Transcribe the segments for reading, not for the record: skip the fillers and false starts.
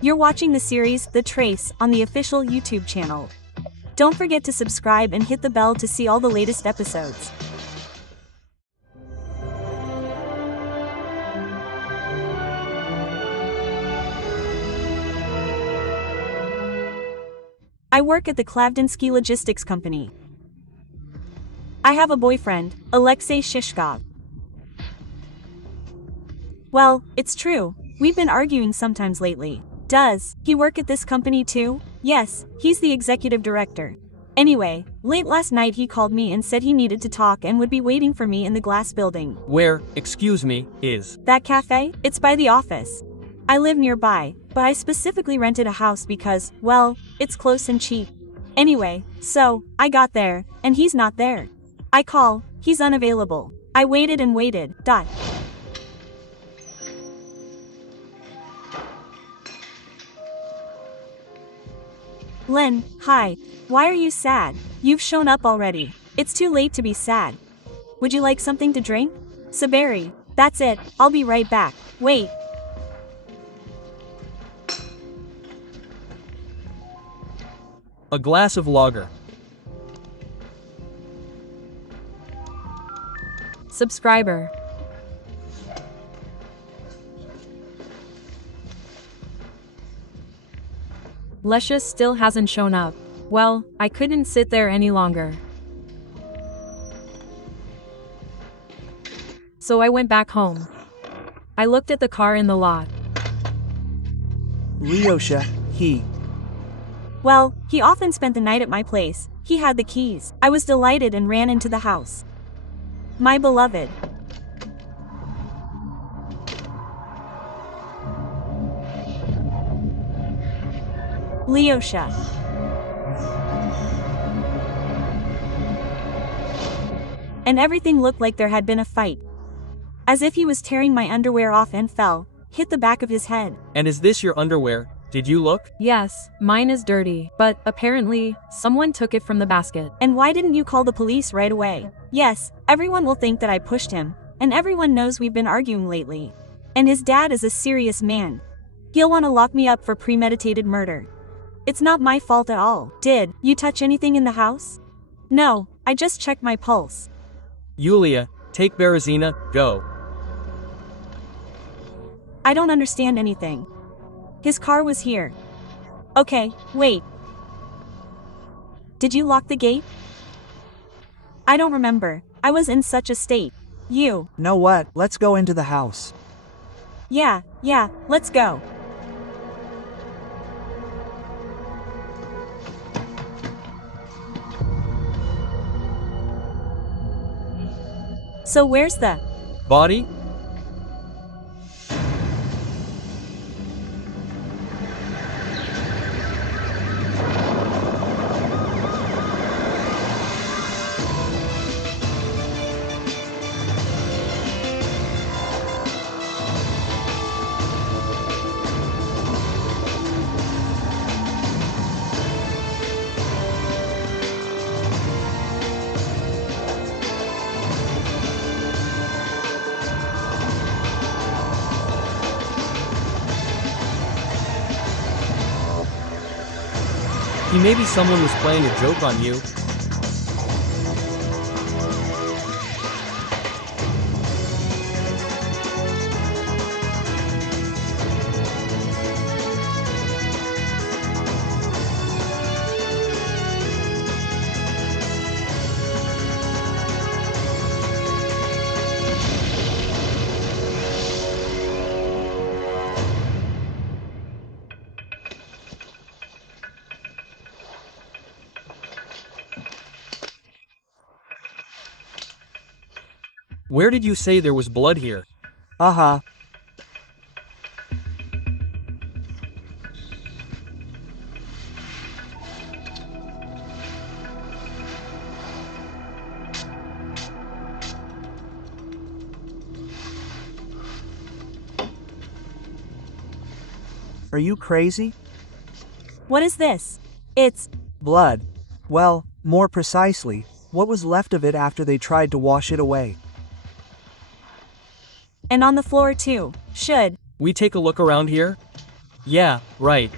You're watching the series The Trace on the official YouTube channel. Don't forget to subscribe and hit the bell to see all the latest episodes. I work at the Klavdinsky Logistics Company. I have a boyfriend, Alexei Shishkov. Well, it's true, we've been arguing sometimes lately. Does he work at this company too? Yes, he's the executive director. Anyway, late last night he called me and said he needed to talk and would be waiting for me in the glass building. Where, excuse me, is that cafe? It's by the office. I live nearby, but I specifically rented a house because, well, it's close and cheap. Anyway, so, I got there, and he's not there. I call, he's unavailable. I waited and waited, Len, hi. Why are you sad? You've shown up already. It's too late to be sad. Would you like something to drink? Saberi. That's it, I'll be right back. Wait. a glass of lager. Subscriber. Lesha still hasn't shown up. Well, I couldn't sit there any longer. So I went back home. I looked at the car in the lot. Lyosha, he. Well, he often spent the night at my place. He had the keys. I was delighted and ran into the house. My beloved. Lyosha. And everything looked like there had been a fight. As if he was tearing my underwear off and fell, hit the back of his head. And is this your underwear? Did you look? Yes, mine is dirty, but apparently, someone took it from the basket. And why didn't you call the police right away? Yes, everyone will think that I pushed him, and everyone knows we've been arguing lately. And his dad is a serious man. He'll want to lock me up for premeditated murder. It's not my fault at all. Did you touch anything in the house? No, I just checked my pulse. Yulia, take Berezina, go. I don't understand anything. His car was here. Okay, wait. Did you lock the gate? I don't remember. I was in such a state. You. Know what? Let's go into the house. Yeah, let's go. So where's the body? Maybe someone was playing a joke on you. Where did you say there was blood here? Uh-huh. Are you crazy? What is this? It's blood. Well, more precisely, what was left of it after they tried to wash it away. And on the floor too. Should we take a look around here? Yeah, right.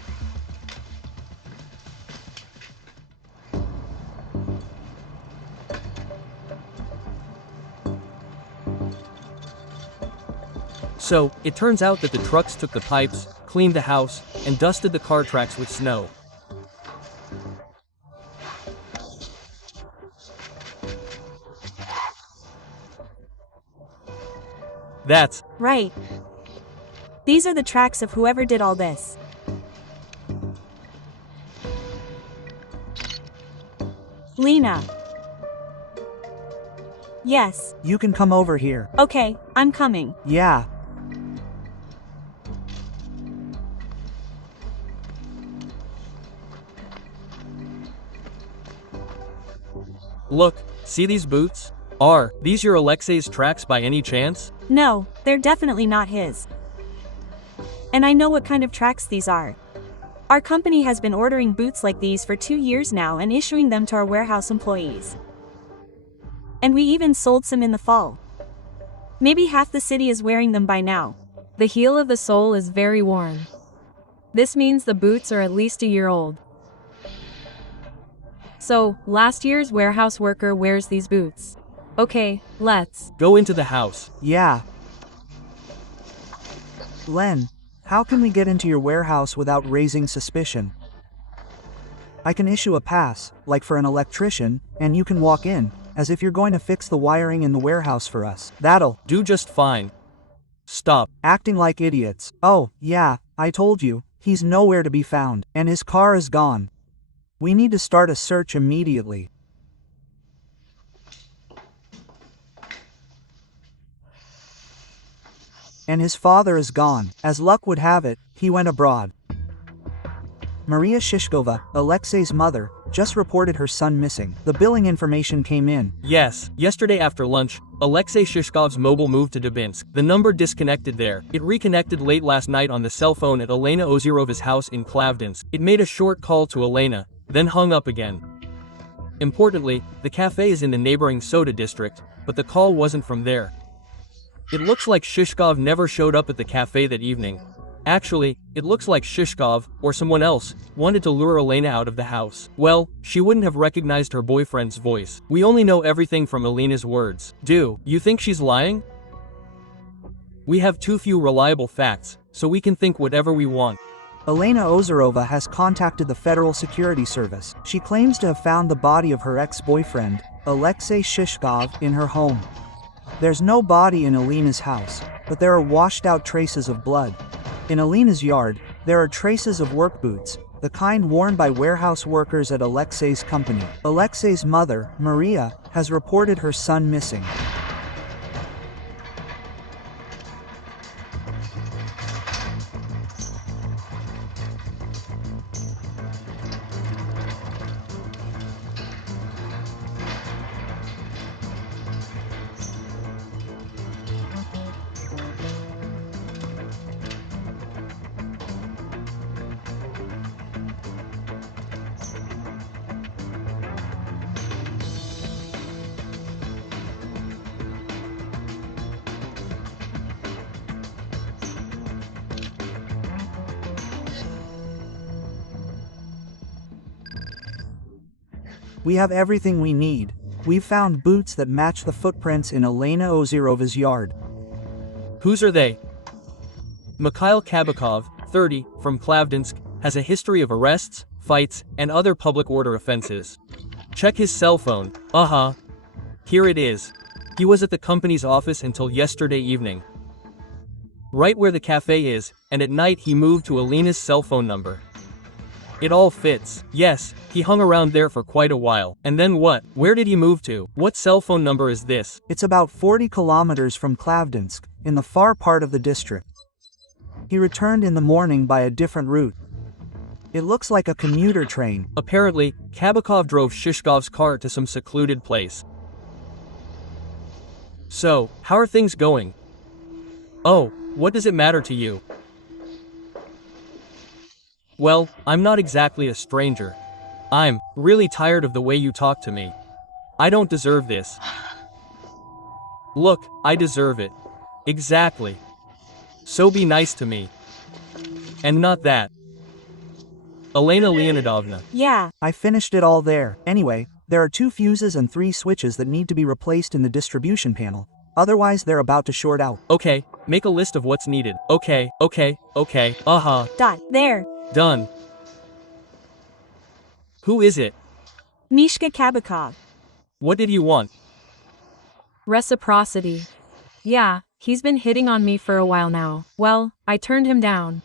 So, it turns out that the trucks took the pipes, cleaned the house, and dusted the car tracks with snow. That's Right. These are the tracks of whoever did all this. Lena. Yes. You can come over here. Okay, I'm coming. Yeah. Look, see these boots? Are these your Alexei's tracks by any chance? No, they're definitely not his. And I know what kind of tracks these are. Our company has been ordering boots like these for 2 years now and issuing them to our warehouse employees. And we even sold some in the fall. Maybe half the city is wearing them by now. The heel of the sole is very worn. This means the boots are at least a year old. So, last year's warehouse worker wears these boots. Okay, let's go into the house. Yeah. Len, how can we get into your warehouse without raising suspicion? I can issue a pass, like for an electrician, and you can walk in, as if you're going to fix the wiring in the warehouse for us. That'll do just fine. Stop acting like idiots. Oh, yeah, I told you, he's nowhere to be found, and his car is gone. We need to start a search immediately. And his father is gone. As luck would have it, he went abroad. Maria Shishkova, Alexei's mother, just reported her son missing. The billing information came in. Yes, yesterday after lunch, Alexei Shishkov's mobile moved to Dubinsk. The number disconnected there. It reconnected late last night on the cell phone at Елена Ozerova's house in Klavdinsk. It made a short call to Elena, then hung up again. Importantly, the cafe is in the neighboring Soda district, but the call wasn't from there. It looks like Shishkov never showed up at the cafe that evening. Actually, it looks like Shishkov, or someone else, wanted to lure Elena out of the house. Well, she wouldn't have recognized her boyfriend's voice. We only know everything from Elena's words. Do you think she's lying? We have too few reliable facts, so we can think whatever we want. Елена Озерова has contacted the Federal Security Service. She claims to have found the body of her ex-boyfriend, Alexei Shishkov, in her home. There's no body in Elena's house, but there are washed-out traces of blood. In Elena's yard, there are traces of work boots, the kind worn by warehouse workers at Alexei's company. Alexei's mother, Maria, has reported her son missing. We have everything we need. We've found boots that match the footprints in Елена Ozerova's yard. Whose are they? Mikhail Kabakov, 30, from Klavdinsk, has a history of arrests, fights, and other public order offenses. Check his cell phone. Here it is. He was at the company's office until yesterday evening. Right where the cafe is, and at night he moved to Elena's cell phone number. It all fits. Yes, he hung around there for quite a while. And then what? Where did he move to? What cell phone number is this? It's about 40 kilometers from Klavdinsk, in the far part of the district. He returned in the morning by a different route. It looks like a commuter train. Apparently, Kabakov drove Shishkov's car to some secluded place. So, how are things going? Oh, what does it matter to you? Well, I'm not exactly a stranger. I'm really tired of the way you talk to me. I don't deserve this. Look, I deserve it. Exactly. So be nice to me. And not that. Elena Leonidovna. Yeah. I finished it all there. Anyway, there are 2 fuses and 3 switches that need to be replaced in the distribution panel. Otherwise they're about to short out. Okay, make a list of what's needed. Okay. There. Done. Who is it? Mishka Kabakov. What did you want? Reciprocity. Yeah, he's been hitting on me for a while now. Well, I turned him down.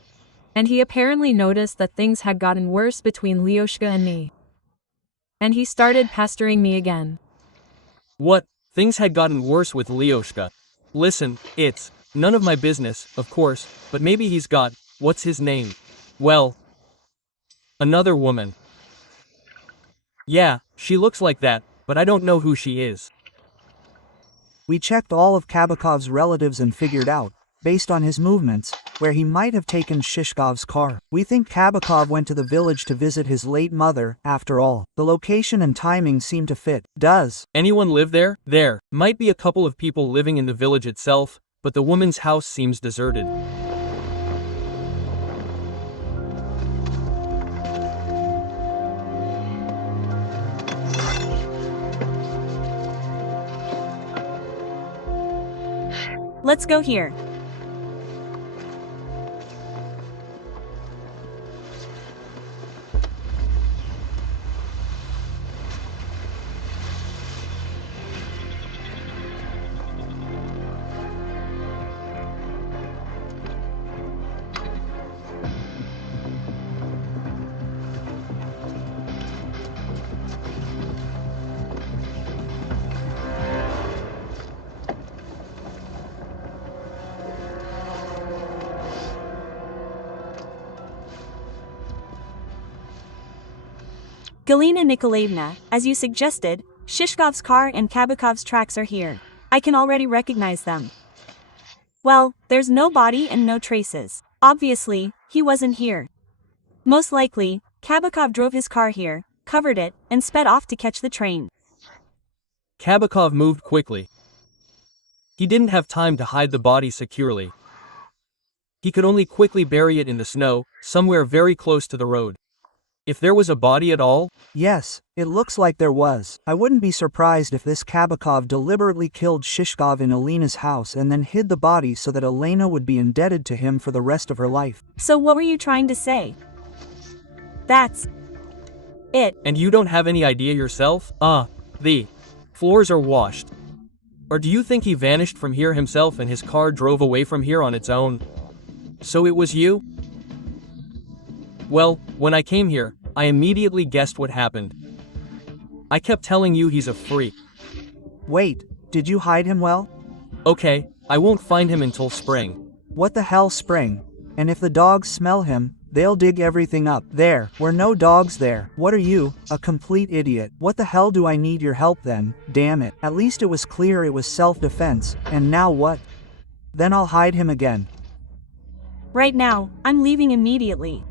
And he apparently noticed that things had gotten worse between Lyoshka and me. And he started pestering me again. What? Things had gotten worse with Lyoshka. Listen, it's none of my business, of course, but maybe he's got, what's his name? Well, another woman. Yeah, she looks like that, but I don't know who she is. We checked all of Kabakov's relatives and figured out, based on his movements, where he might have taken Shishkov's car. We think Kabakov went to the village to visit his late mother, after all. The location and timing seem to fit. Does anyone live there? There might be a couple of people living in the village itself, but the woman's house seems deserted. Let's go here. Galina Nikolaevna, as you suggested, Shishkov's car and Kabakov's tracks are here. I can already recognize them. Well, there's no body and no traces. Obviously, he wasn't here. Most likely, Kabakov drove his car here, covered it, and sped off to catch the train. Kabakov moved quickly. He didn't have time to hide the body securely. He could only quickly bury it in the snow, somewhere very close to the road. If there was a body at all? Yes, it looks like there was. I wouldn't be surprised if this Kabakov deliberately killed Shishkov in Elena's house and then hid the body so that Elena would be indebted to him for the rest of her life. So what were you trying to say? That's it. And you don't have any idea yourself? The floors are washed. Or do you think he vanished from here himself and his car drove away from here on its own? So it was you? Well, when I came here, I immediately guessed what happened. I kept telling you he's a freak. Wait, did you hide him well? Okay, I won't find him until spring. What the hell, spring? And if the dogs smell him, they'll dig everything up. There were no dogs there. What are you, a complete idiot? What the hell do I need your help then? Damn it. At least it was clear it was self-defense, and now what? Then I'll hide him again. Right now, I'm leaving immediately.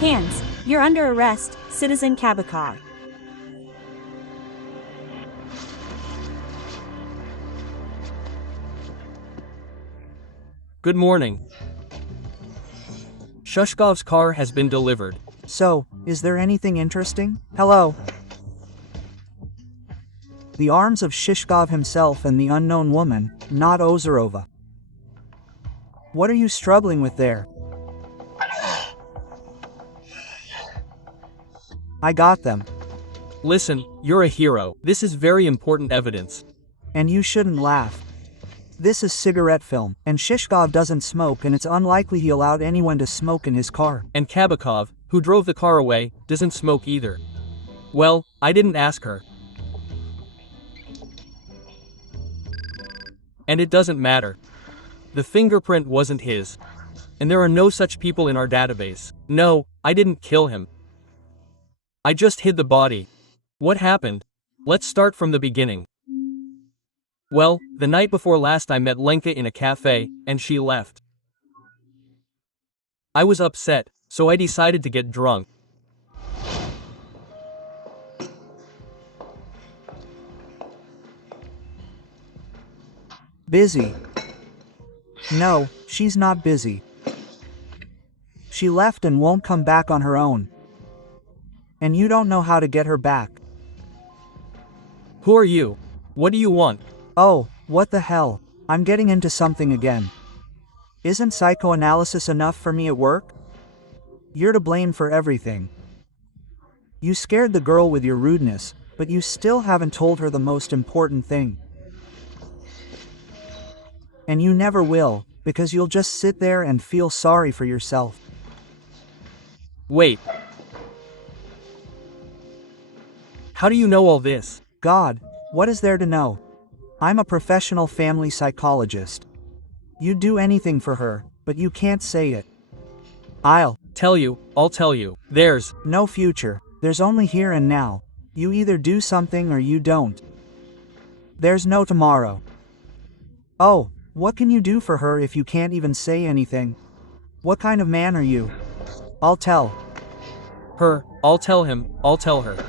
Hands, you're under arrest, Citizen Kabakov. Good morning. Shushkov's car has been delivered. So, is there anything interesting? Hello? The arms of Shishkov himself and the unknown woman, not Ozerova. What are you struggling with there? I got them. Listen, you're a hero. This is very important evidence. And you shouldn't laugh. This is cigarette film, and Shishkov doesn't smoke, and it's unlikely he allowed anyone to smoke in his car. And Kabakov, who drove the car away, doesn't smoke either. Well, I didn't ask her. And it doesn't matter. The fingerprint wasn't his. And there are no such people in our database. No, I didn't kill him. I just hid the body. What happened? Let's start from the beginning. Well, the night before last I met Lenka in a cafe, and she left. I was upset, so I decided to get drunk. Busy. No, she's not busy. She left and won't come back on her own. And you don't know how to get her back. Who are you? What do you want? Oh, what the hell? I'm getting into something again. Isn't psychoanalysis enough for me at work? You're to blame for everything. You scared the girl with your rudeness, but you still haven't told her the most important thing. And you never will, because you'll just sit there and feel sorry for yourself. Wait. How do you know all this? God, what is there to know? I'm a professional family psychologist. You'd do anything for her, but you can't say it. I'll tell you. There's no future. There's only here and now. You either do something or you don't. There's no tomorrow. Oh, what can you do for her if you can't even say anything? What kind of man are you? I'll tell her, I'll tell him, I'll tell her.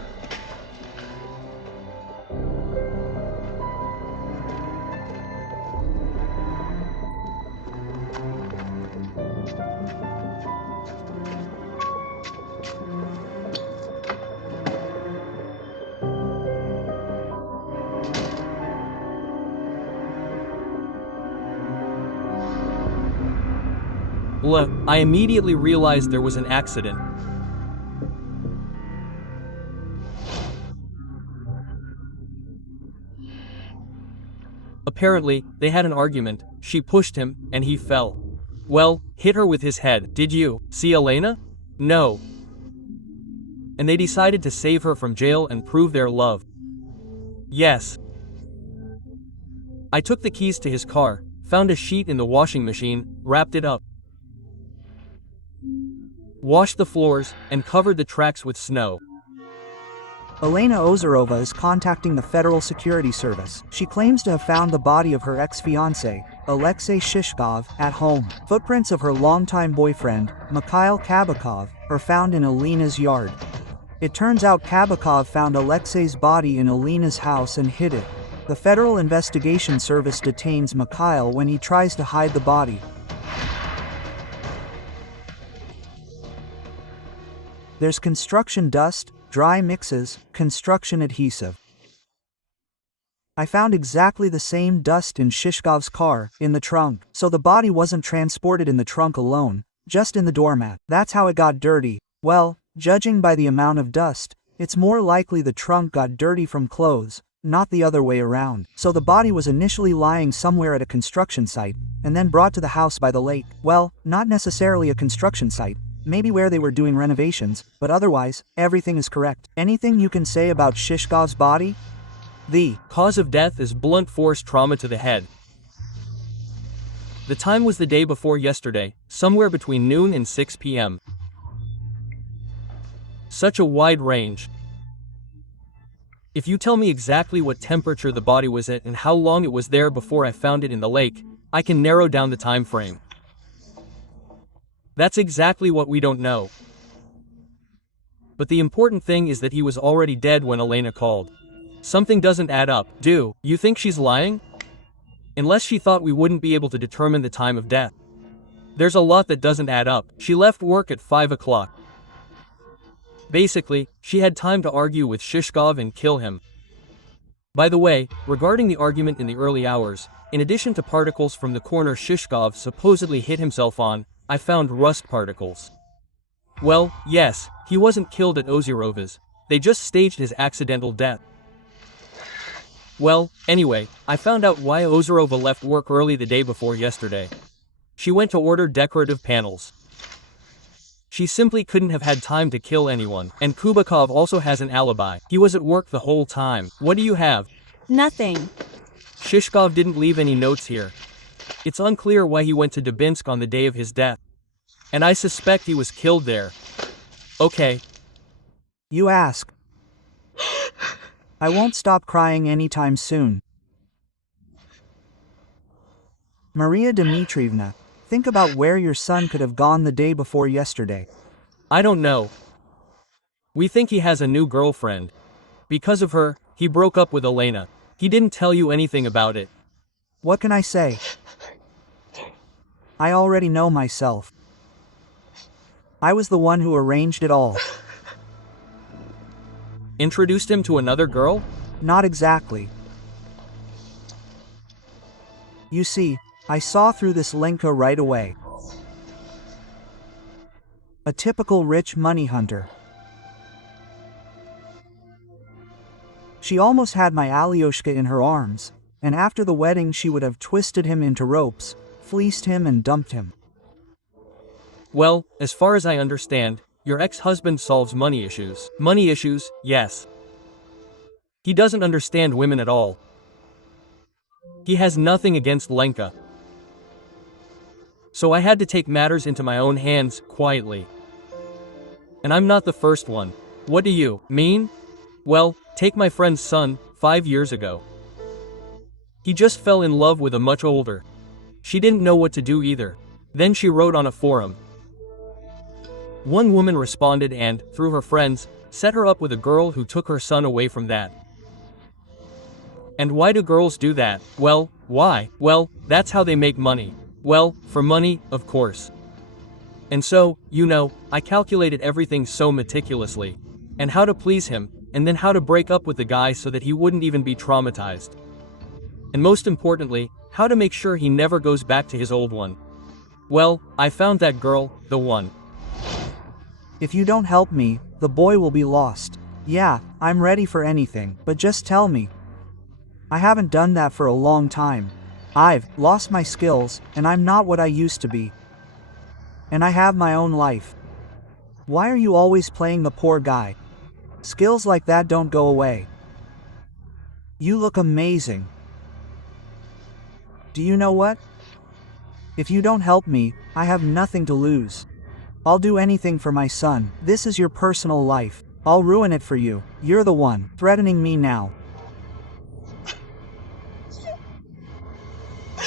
I immediately realized there was an accident. Apparently, they had an argument, she pushed him, and he fell. Well, hit her with his head. Did you see Elena? No. And they decided to save her from jail and prove their love. Yes. I took the keys to his car, found a sheet in the washing machine, wrapped it up, washed the floors, and covered the tracks with snow. Елена Озерова is contacting the Federal Security Service. She claims to have found the body of her ex-fiancé, Alexei Shishkov, at home. Footprints of her longtime boyfriend, Mikhail Kabakov, are found in Elena's yard. It turns out Kabakov found Alexei's body in Elena's house and hid it. The Federal Investigation Service detains Mikhail when he tries to hide the body. There's construction dust, dry mixes, construction adhesive. I found exactly the same dust in Shishkov's car, in the trunk, so the body wasn't transported in the trunk alone, just in the doormat. That's how it got dirty. Well, judging by the amount of dust, it's more likely the trunk got dirty from clothes, not the other way around. So the body was initially lying somewhere at a construction site, and then brought to the house by the lake. Well, not necessarily a construction site. Maybe where they were doing renovations, but otherwise, everything is correct. Anything you can say about Shishkov's body? The cause of death is blunt force trauma to the head. The time was the day before yesterday, somewhere between noon and 6 p.m. Such a wide range. If you tell me exactly what temperature the body was at and how long it was there before I found it in the lake, I can narrow down the time frame. That's exactly what we don't know. But the important thing is that he was already dead when Elena called. Something doesn't add up. Do you think she's lying? Unless she thought we wouldn't be able to determine the time of death. There's a lot that doesn't add up. She left work at 5 o'clock. Basically, she had time to argue with Shishkov and kill him. By the way, regarding the argument in the early hours, in addition to particles from the corner Shishkov supposedly hit himself on, I found rust particles. Well, yes, he wasn't killed at Ozerova's, they just staged his accidental death. Well, anyway, I found out why Ozerova left work early the day before yesterday. She went to order decorative panels. She simply couldn't have had time to kill anyone, and Kubakov also has an alibi. He was at work the whole time. What do you have? Nothing. Shishkov didn't leave any notes here. It's unclear why he went to Dubinsk on the day of his death. And I suspect he was killed there. Okay. You ask. I won't stop crying anytime soon. Maria Dmitrievna, think about where your son could have gone the day before yesterday. I don't know. We think he has a new girlfriend. Because of her, he broke up with Elena. He didn't tell you anything about it. What can I say? I already know myself. I was the one who arranged it all. Introduced him to another girl? Not exactly. You see, I saw through this Lenka right away. A typical rich money hunter. She almost had my Alyoshka in her arms, and after the wedding she would have twisted him into ropes, fleeced him and dumped him. Well, as far as I understand, your ex-husband solves money issues. Money issues, yes. He doesn't understand women at all. He has nothing against Lenka. So I had to take matters into my own hands, quietly. And I'm not the first one. What do you mean? Well, take my friend's son, 5 years ago. He just fell in love with a much older. She didn't know what to do either. Then she wrote on a forum. One woman responded and, through her friends, set her up with a girl who took her son away from that. And why do girls do that? Well, why? Well, that's how they make money. Well, for money, of course. And so, you know, I calculated everything so meticulously. And how to please him, and then how to break up with the guy so that he wouldn't even be traumatized. And most importantly, how to make sure he never goes back to his old one. Well, I found that girl, the one. If you don't help me, the boy will be lost. Yeah, I'm ready for anything, but just tell me. I haven't done that for a long time. I've lost my skills, and I'm not what I used to be. And I have my own life. Why are you always playing the poor guy? Skills like that don't go away. You look amazing. Do you know what? If you don't help me, I have nothing to lose. I'll do anything for my son. This is your personal life. I'll ruin it for you. You're the one threatening me now.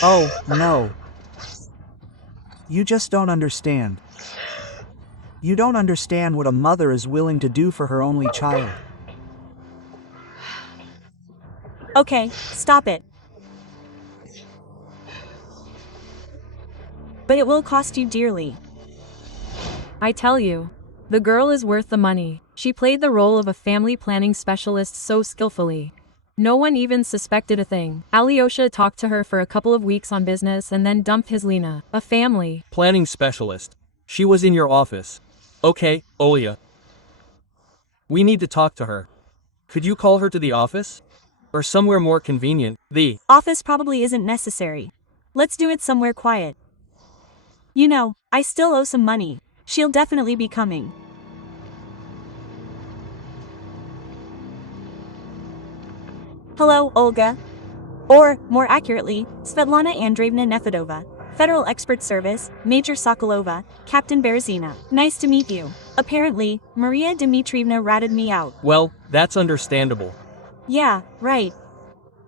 Oh, no. You just don't understand. You don't understand what a mother is willing to do for her only child. Okay, stop it. But it will cost you dearly. I tell you. The girl is worth the money. She played the role of a family planning specialist so skillfully. No one even suspected a thing. Alyosha talked to her for a couple of weeks on business and then dumped his Lena, a family Planning specialist. She was in your office. Okay, Olya. We need to talk to her. Could you call her to the office? Or somewhere more convenient? The Office probably isn't necessary. Let's do it somewhere quiet. You know, I still owe some money. She'll definitely be coming. Hello, Olga. Or, more accurately, Svetlana Andreevna Nefedova. Federal Expert Service, Major Sokolova, Captain Berezina. Nice to meet you. Apparently, Maria Dmitrievna ratted me out. Well, that's understandable. Yeah, right.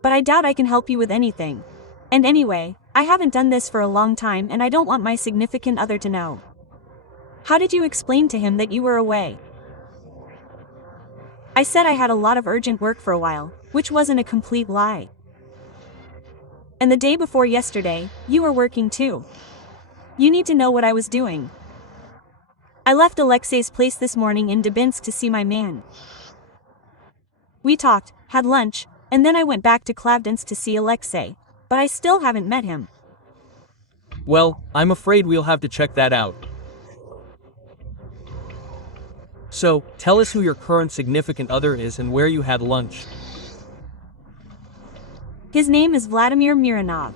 But I doubt I can help you with anything. And anyway, I haven't done this for a long time and I don't want my significant other to know. How did you explain to him that you were away? I said I had a lot of urgent work for a while, which wasn't a complete lie. And the day before yesterday, you were working too. You need to know what I was doing. I left Alexei's place this morning in Dubinsk to see my man. We talked, had lunch, And then I went back to Klavdinsk to see Alexei, but I still haven't met him. Well, I'm afraid we'll have to check that out. So, tell us who your current significant other is and where you had lunch. His name is Vladimir Mironov.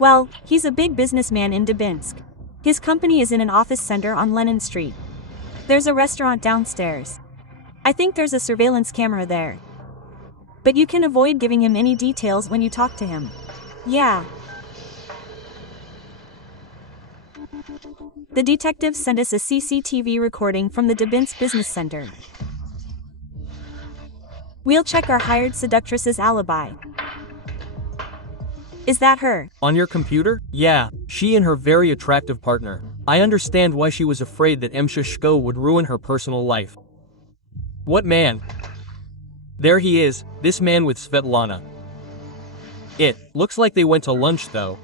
Well, he's a big businessman in Dubinsk. His company is in an office center on Lenin Street. There's a restaurant downstairs. I think there's a surveillance camera there. But you can avoid giving him any details when you talk to him. Yeah. The detectives sent us a CCTV recording from the Dubinsk Business Center. We'll check our hired seductress's alibi. Is that her? On your computer? Yeah, she and her very attractive partner. I understand why she was afraid that Shishko would ruin her personal life. What man? There he is, this man with Svetlana. It looks like they went to lunch though.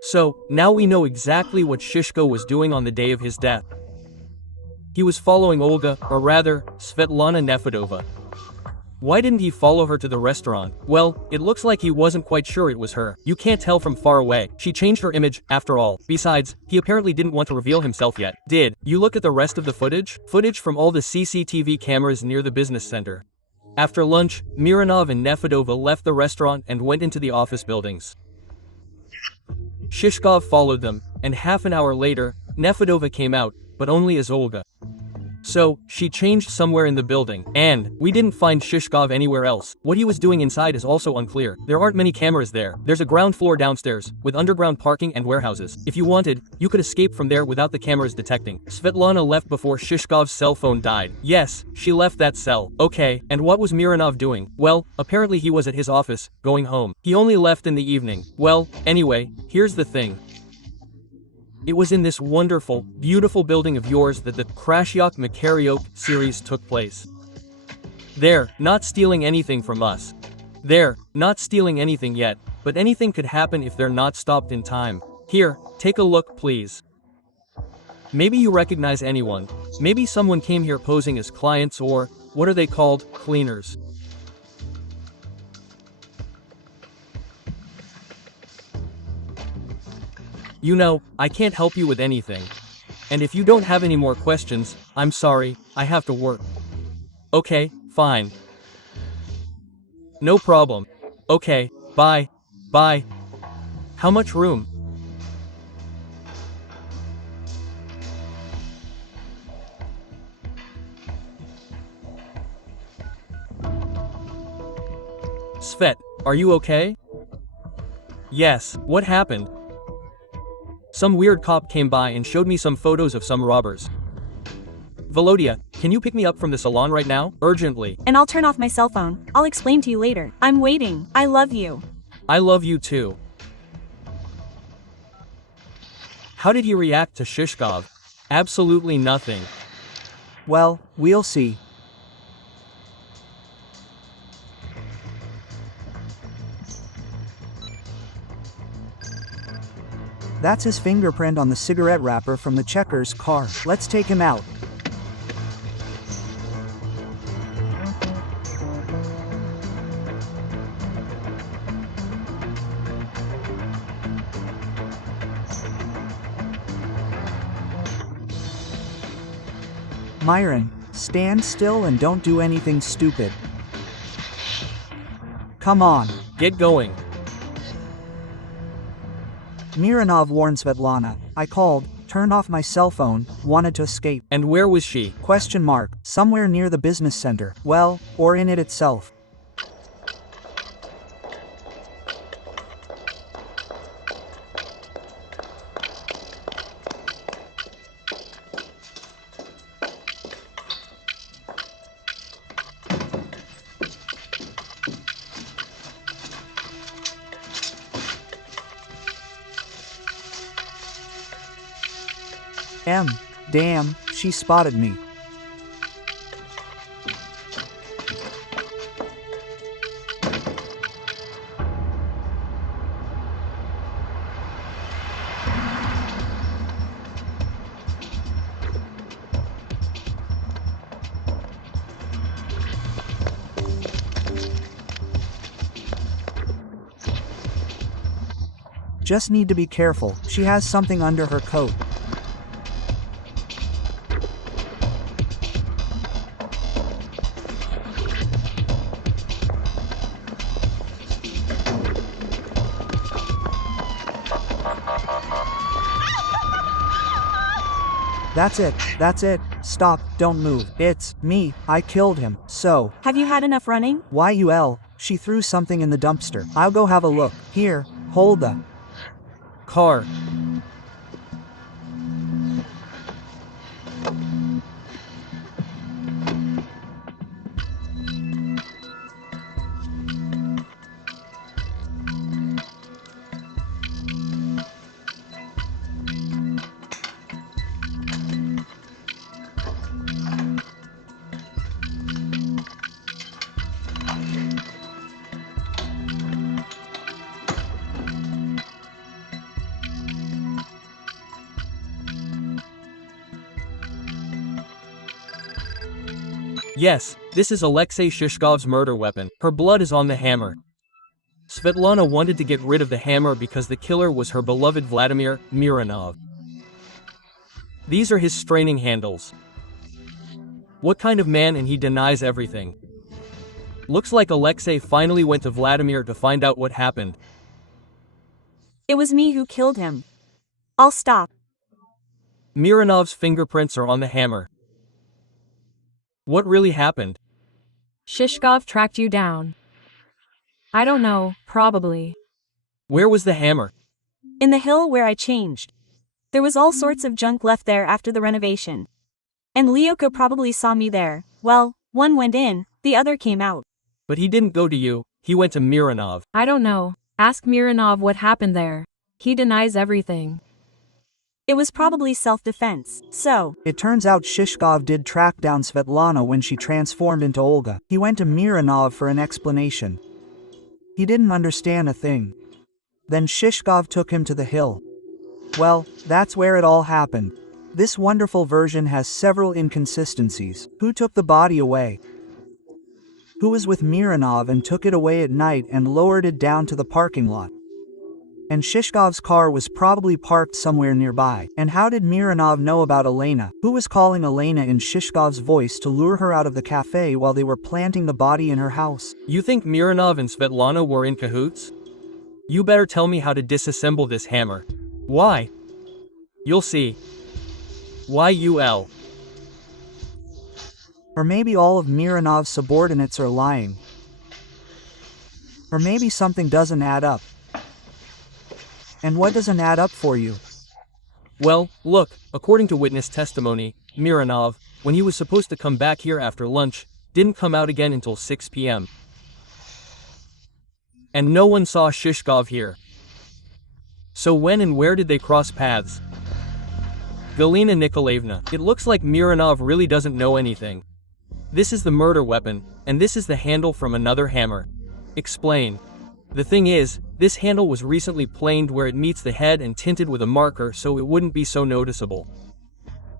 So, now we know exactly what Shishko was doing on the day of his death. He was following Olga, or rather, Svetlana Nefedova. Why didn't he follow her to the restaurant? Well, it looks like he wasn't quite sure it was her. You can't tell from far away. She changed her image, after all. Besides, he apparently didn't want to reveal himself yet. Did you look at the rest of the footage? Footage from all the CCTV cameras near the business center. After lunch, Mironov and Nefedova left the restaurant and went into the office buildings. Shishkov followed them, and half an hour later, Nefedova came out, but only as Olga. So, she changed somewhere in the building, and we didn't find Shishkov anywhere else. What he was doing inside is also unclear. There aren't many cameras there. There's a ground floor downstairs, with underground parking and warehouses. If you wanted, you could escape from there without the cameras detecting. Svetlana left before Shishkov's cell phone died. Yes, she left that cell. Okay, and what was Mironov doing? Well, apparently he was at his office, going home. He only left in the evening. Well, anyway, here's the thing. It was in this wonderful, beautiful building of yours that the Krashyok Makaryok series took place. They're not stealing anything from us. They're not stealing anything yet, but anything could happen if they're not stopped in time. Here, take a look please. Maybe you recognize anyone. Maybe someone came here posing as clients or, what are they called, cleaners. You know, I can't help you with anything. And if you don't have any more questions, I'm sorry, I have to work. Okay, fine. No problem. Okay, bye. Bye. How much room? Svet, are you okay? Yes, what happened? Some weird cop came by and showed me some photos of some robbers. Volodya, can you pick me up from the salon right now? Urgently. And I'll turn off my cell phone. I'll explain to you later. I'm waiting. I love you. I love you too. How did he react to Shishkov? Absolutely nothing. Well, we'll see. That's his fingerprint on the cigarette wrapper from the Checkers car. Let's take him out. Myron, stand still and don't do anything stupid. Come on. Get going. Mironov warned Svetlana. I called, turned off my cell phone, wanted to escape. And where was she? Question mark. Somewhere near the business center. Well, or in it itself. Damn, she spotted me. Just need to be careful, she has something under her coat. That's it, stop, don't move, it's me, I killed him, so. Have you had enough running? YUL, she threw something in the dumpster. I'll go have a look. Here, hold the car. Yes, this is Alexei Shishkov's murder weapon. Her blood is on the hammer. Svetlana wanted to get rid of the hammer because the killer was her beloved Vladimir Mironov. These are his straining handles. What kind of man, and he denies everything. Looks like Alexei finally went to Vladimir to find out what happened. It was me who killed him. I'll stop. Mironov's fingerprints are on the hammer. What really happened? Shishkov tracked you down. I don't know, probably. Where was the hammer? In the hill where I changed. There was all sorts of junk left there after the renovation. And Lyoko probably saw me there. Well, one went in, the other came out. But he didn't go to you, he went to Mironov. I don't know. Ask Mironov what happened there. He denies everything. It was probably self-defense, so. It turns out Shishkov did track down Svetlana when she transformed into Olga. He went to Mironov for an explanation. He didn't understand a thing. Then Shishkov took him to the hill. Well, that's where it all happened. This wonderful version has several inconsistencies. Who took the body away? Who was with Mironov and took it away at night and lowered it down to the parking lot? And Shishkov's car was probably parked somewhere nearby. And how did Mironov know about Elena? Who was calling Elena in Shishkov's voice to lure her out of the cafe while they were planting the body in her house? You think Mironov and Svetlana were in cahoots? You better tell me how to disassemble this hammer. Why? You'll see. YUL. Or maybe all of Mironov's subordinates are lying. Or maybe something doesn't add up. And what doesn't add up for you? Well, look, according to witness testimony, Mironov, when he was supposed to come back here after lunch, didn't come out again until 6 p.m. And no one saw Shishkov here. So when and where did they cross paths? Galina Nikolaevna, it looks like Mironov really doesn't know anything. This is the murder weapon, and this is the handle from another hammer. Explain. The thing is, this handle was recently planed where it meets the head and tinted with a marker so it wouldn't be so noticeable.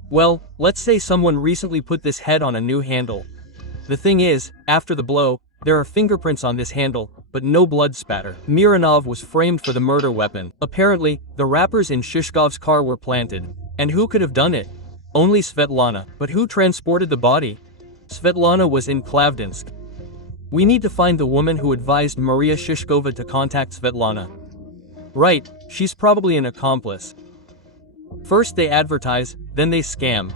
Well, let's say someone recently put this head on a new handle. The thing is, after the blow, there are fingerprints on this handle, but no blood spatter. Mironov was framed for the murder weapon. Apparently, the wrappers in Shishkov's car were planted. And who could have done it? Only Svetlana. But who transported the body? Svetlana was in Klavdinsk. We need to find the woman who advised Maria Shishkova to contact Svetlana. Right, she's probably an accomplice. First they advertise, then they scam.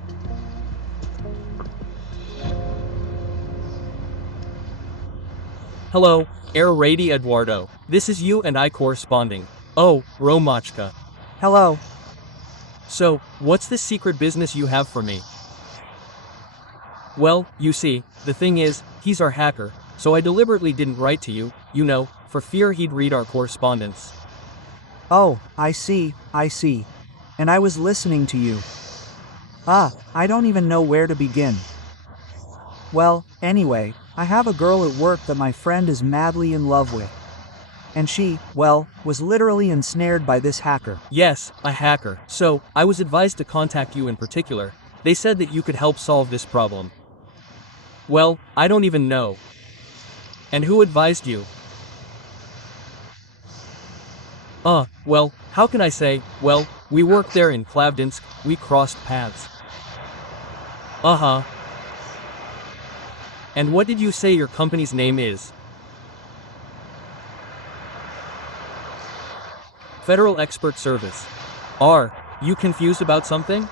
Hello, Air Rady Eduardo. This is you and I corresponding. Oh, Romachka. Hello. So, what's this secret business you have for me? Well, you see, the thing is, he's our hacker, so I deliberately didn't write to you, you know, for fear he'd read our correspondence. Oh, I see. And I was listening to you. I don't even know where to begin. Well, anyway, I have a girl at work that my friend is madly in love with. And she, well, was literally ensnared by this hacker. Yes, a hacker. So, I was advised to contact you in particular. They said that you could help solve this problem. Well, I don't even know. And who advised you? Well, how can I say, well, we worked there in Klavdinsk, we crossed paths. Uh-huh. And what did you say your company's name is? Federal Expert Service. Are you confused about something?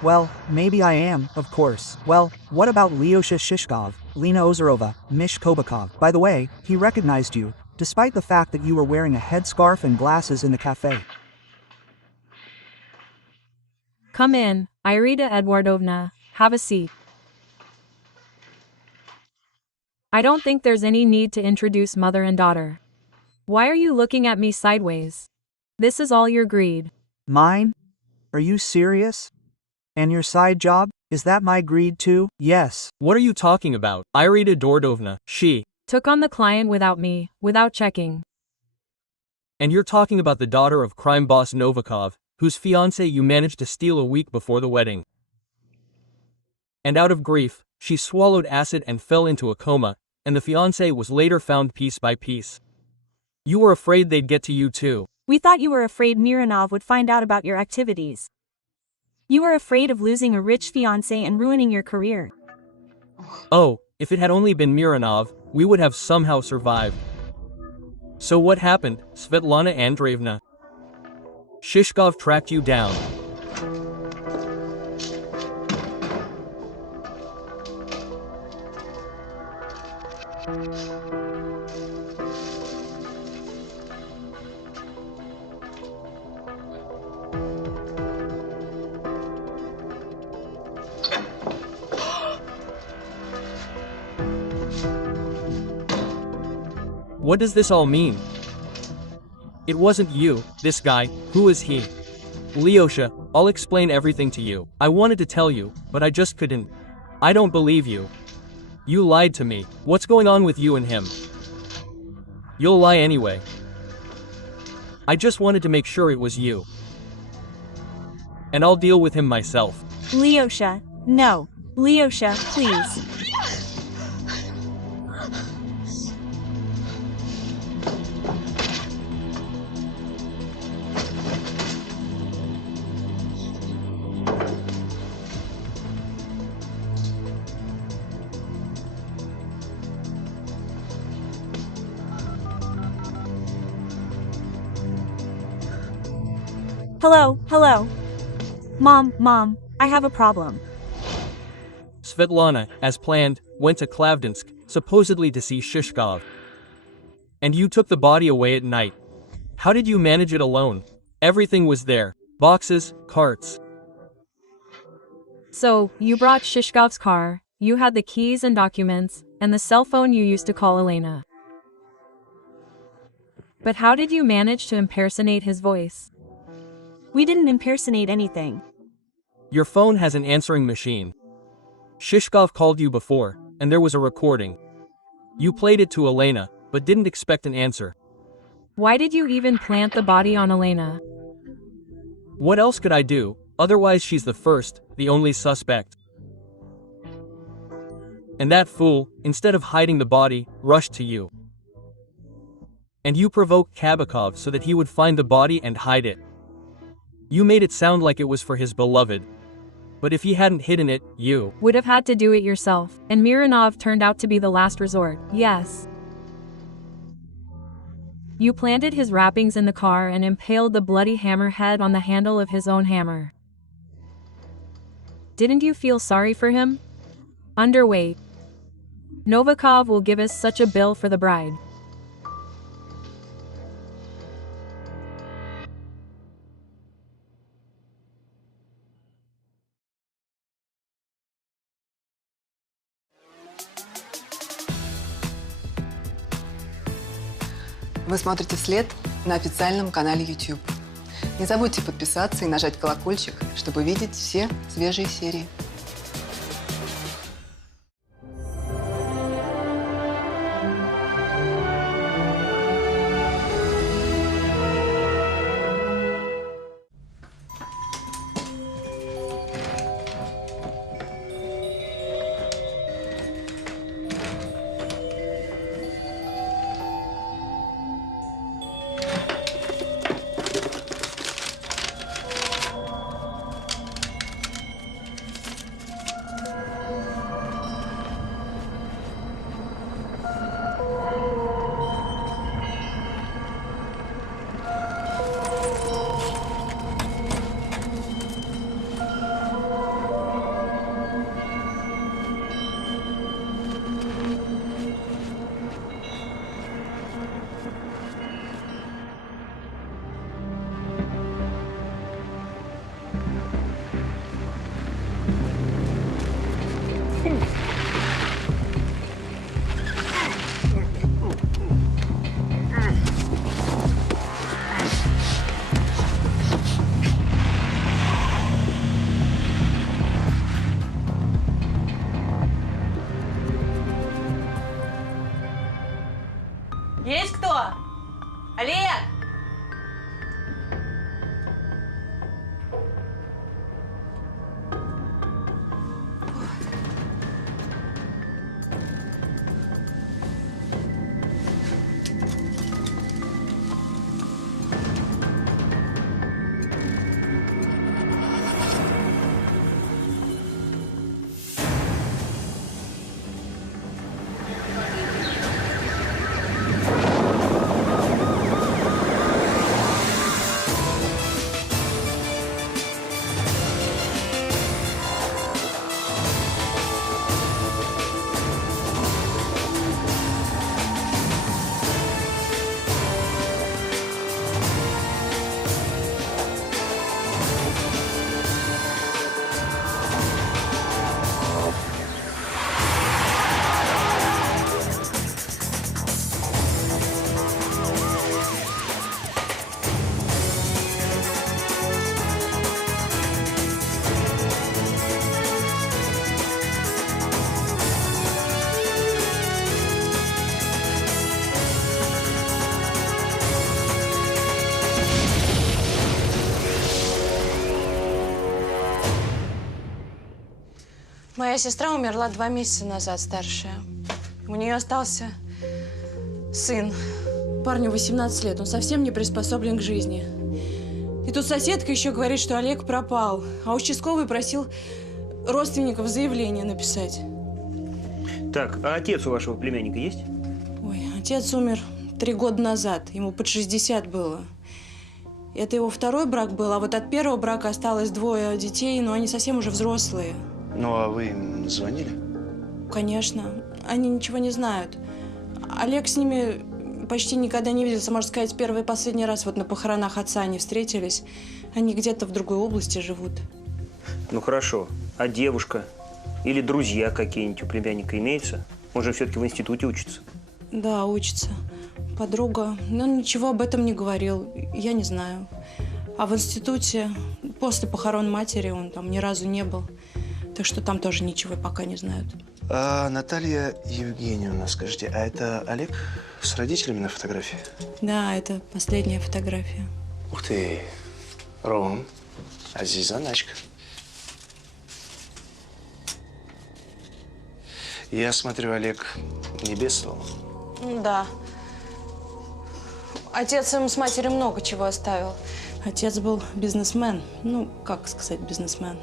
Well, maybe I am, of course. Well, what about Lyosha Shishkov, Lena Ozerova, Mish Kobakov? By the way, he recognized you, despite the fact that you were wearing a headscarf and glasses in the cafe. Come in, Irina Eduardovna, have a seat. I don't think there's any need to introduce mother and daughter. Why are you looking at me sideways? This is all your greed. Mine? Are you serious? And your side job? Is that my greed too? Yes. What are you talking about? Irina Dordovna, she. Took on the client without me, without checking. And you're talking about the daughter of crime boss Novikov, whose fiancé you managed to steal a week before the wedding. And out of grief, she swallowed acid and fell into a coma, and the fiancé was later found piece by piece. You were afraid they'd get to you too. We thought you were afraid Mironov would find out about your activities. You were afraid of losing a rich fiancé and ruining your career. Oh, if it had only been Mironov, we would have somehow survived. So what happened, Svetlana Andreevna? Shishkov tracked you down. What does this all mean? It wasn't you, this guy, who is he? Lyosha, I'll explain everything to you. I wanted to tell you, but I just couldn't. I don't believe you. You lied to me. What's going on with you and him? You'll lie anyway. I just wanted to make sure it was you. And I'll deal with him myself. Lyosha, no. Lyosha, please. Hello. Mom, I have a problem. Svetlana, as planned, went to Klavdinsk, supposedly to see Shishkov. And you took the body away at night. How did you manage it alone? Everything was there. Boxes, carts. So, you brought Shishkov's car, you had the keys and documents, and the cell phone you used to call Elena. But how did you manage to impersonate his voice? We didn't impersonate anything. Your phone has an answering machine. Shishkov called you before, and there was a recording. You played it to Elena, but didn't expect an answer. Why did you even plant the body on Elena? What else could I do? Otherwise she's the first, the only suspect. And that fool, instead of hiding the body, rushed to you. And you provoked Kabakov so that he would find the body and hide it. You made it sound like it was for his beloved. But if he hadn't hidden it, you would have had to do it yourself, and Mironov turned out to be the last resort, yes. You planted his wrappings in the car and impaled the bloody hammerhead on the handle of his own hammer. Didn't you feel sorry for him? Underweight. Novikov will give us such a bill for the bride. Вы смотрите «След» на официальном канале YouTube. Не забудьте подписаться и нажать колокольчик, чтобы видеть все свежие серии. Моя сестра умерла 2 месяца назад, старшая. У нее остался сын. Парню 18 лет, он совсем не приспособлен к жизни. И тут соседка еще говорит, что Олег пропал. А участковый просил родственников заявление написать. Так, а отец у вашего племянника есть? Ой, отец умер 3 года назад. Ему под 60 было. Это его второй брак был, а вот от первого брака осталось 2 детей, но они совсем уже взрослые. Ну, а вы им звонили? Конечно. Они ничего не знают. Олег с ними почти никогда не виделся. Можно сказать, первый и последний раз вот на похоронах отца они встретились. Они где-то в другой области живут. Ну хорошо. А девушка? Или друзья какие-нибудь у племянника имеются? Он же все-таки в институте учится. Да, учится. Подруга. Но он ничего об этом не говорил. Я не знаю. А в институте после похорон матери он там ни разу не был. Так что там тоже ничего пока не знают. А, Наталья Евгеньевна, скажите, а это Олег с родителями на фотографии? Да, это последняя фотография. Ух ты, Ром, а здесь заначка. Я смотрю, Олег не бедствовал. Да. Отец им с матерью много чего оставил. Отец был бизнесмен. Ну, как сказать, бизнесмен.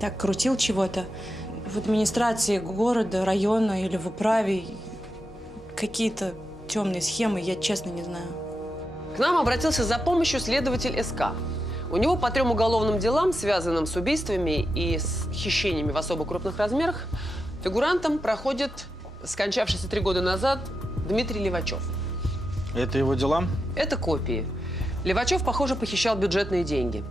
Так, крутил чего-то в администрации города, района или в управе. Какие-то темные схемы, я честно не знаю. К нам обратился за помощью следователь СК. У него по 3 уголовным делам, связанным с убийствами и с хищениями в особо крупных размерах, фигурантом проходит скончавшийся 3 года назад Дмитрий Левачёв. Это его дела? Это копии. Левачёв, похоже, похищал бюджетные деньги.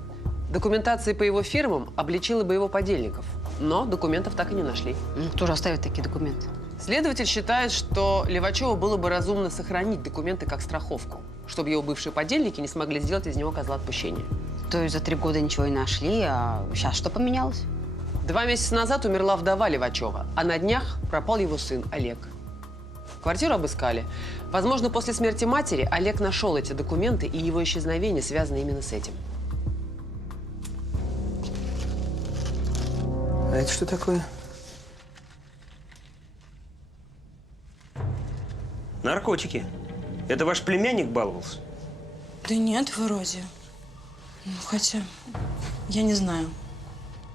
Документация по его фирмам обличила бы его подельников. Но документов так и не нашли. Ну, кто же оставит такие документы? Следователь считает, что Левачёву было бы разумно сохранить документы как страховку, чтобы его бывшие подельники не смогли сделать из него козла отпущения. То есть за 3 года ничего не нашли, а сейчас что поменялось? 2 месяца назад умерла вдова Левачёва, а на днях пропал его сын Олег. Квартиру обыскали. Возможно, после смерти матери Олег нашел эти документы, и его исчезновение связано именно с этим. А это что такое? Наркотики. Это ваш племянник баловался? Да нет, вроде. Ну, хотя, я не знаю.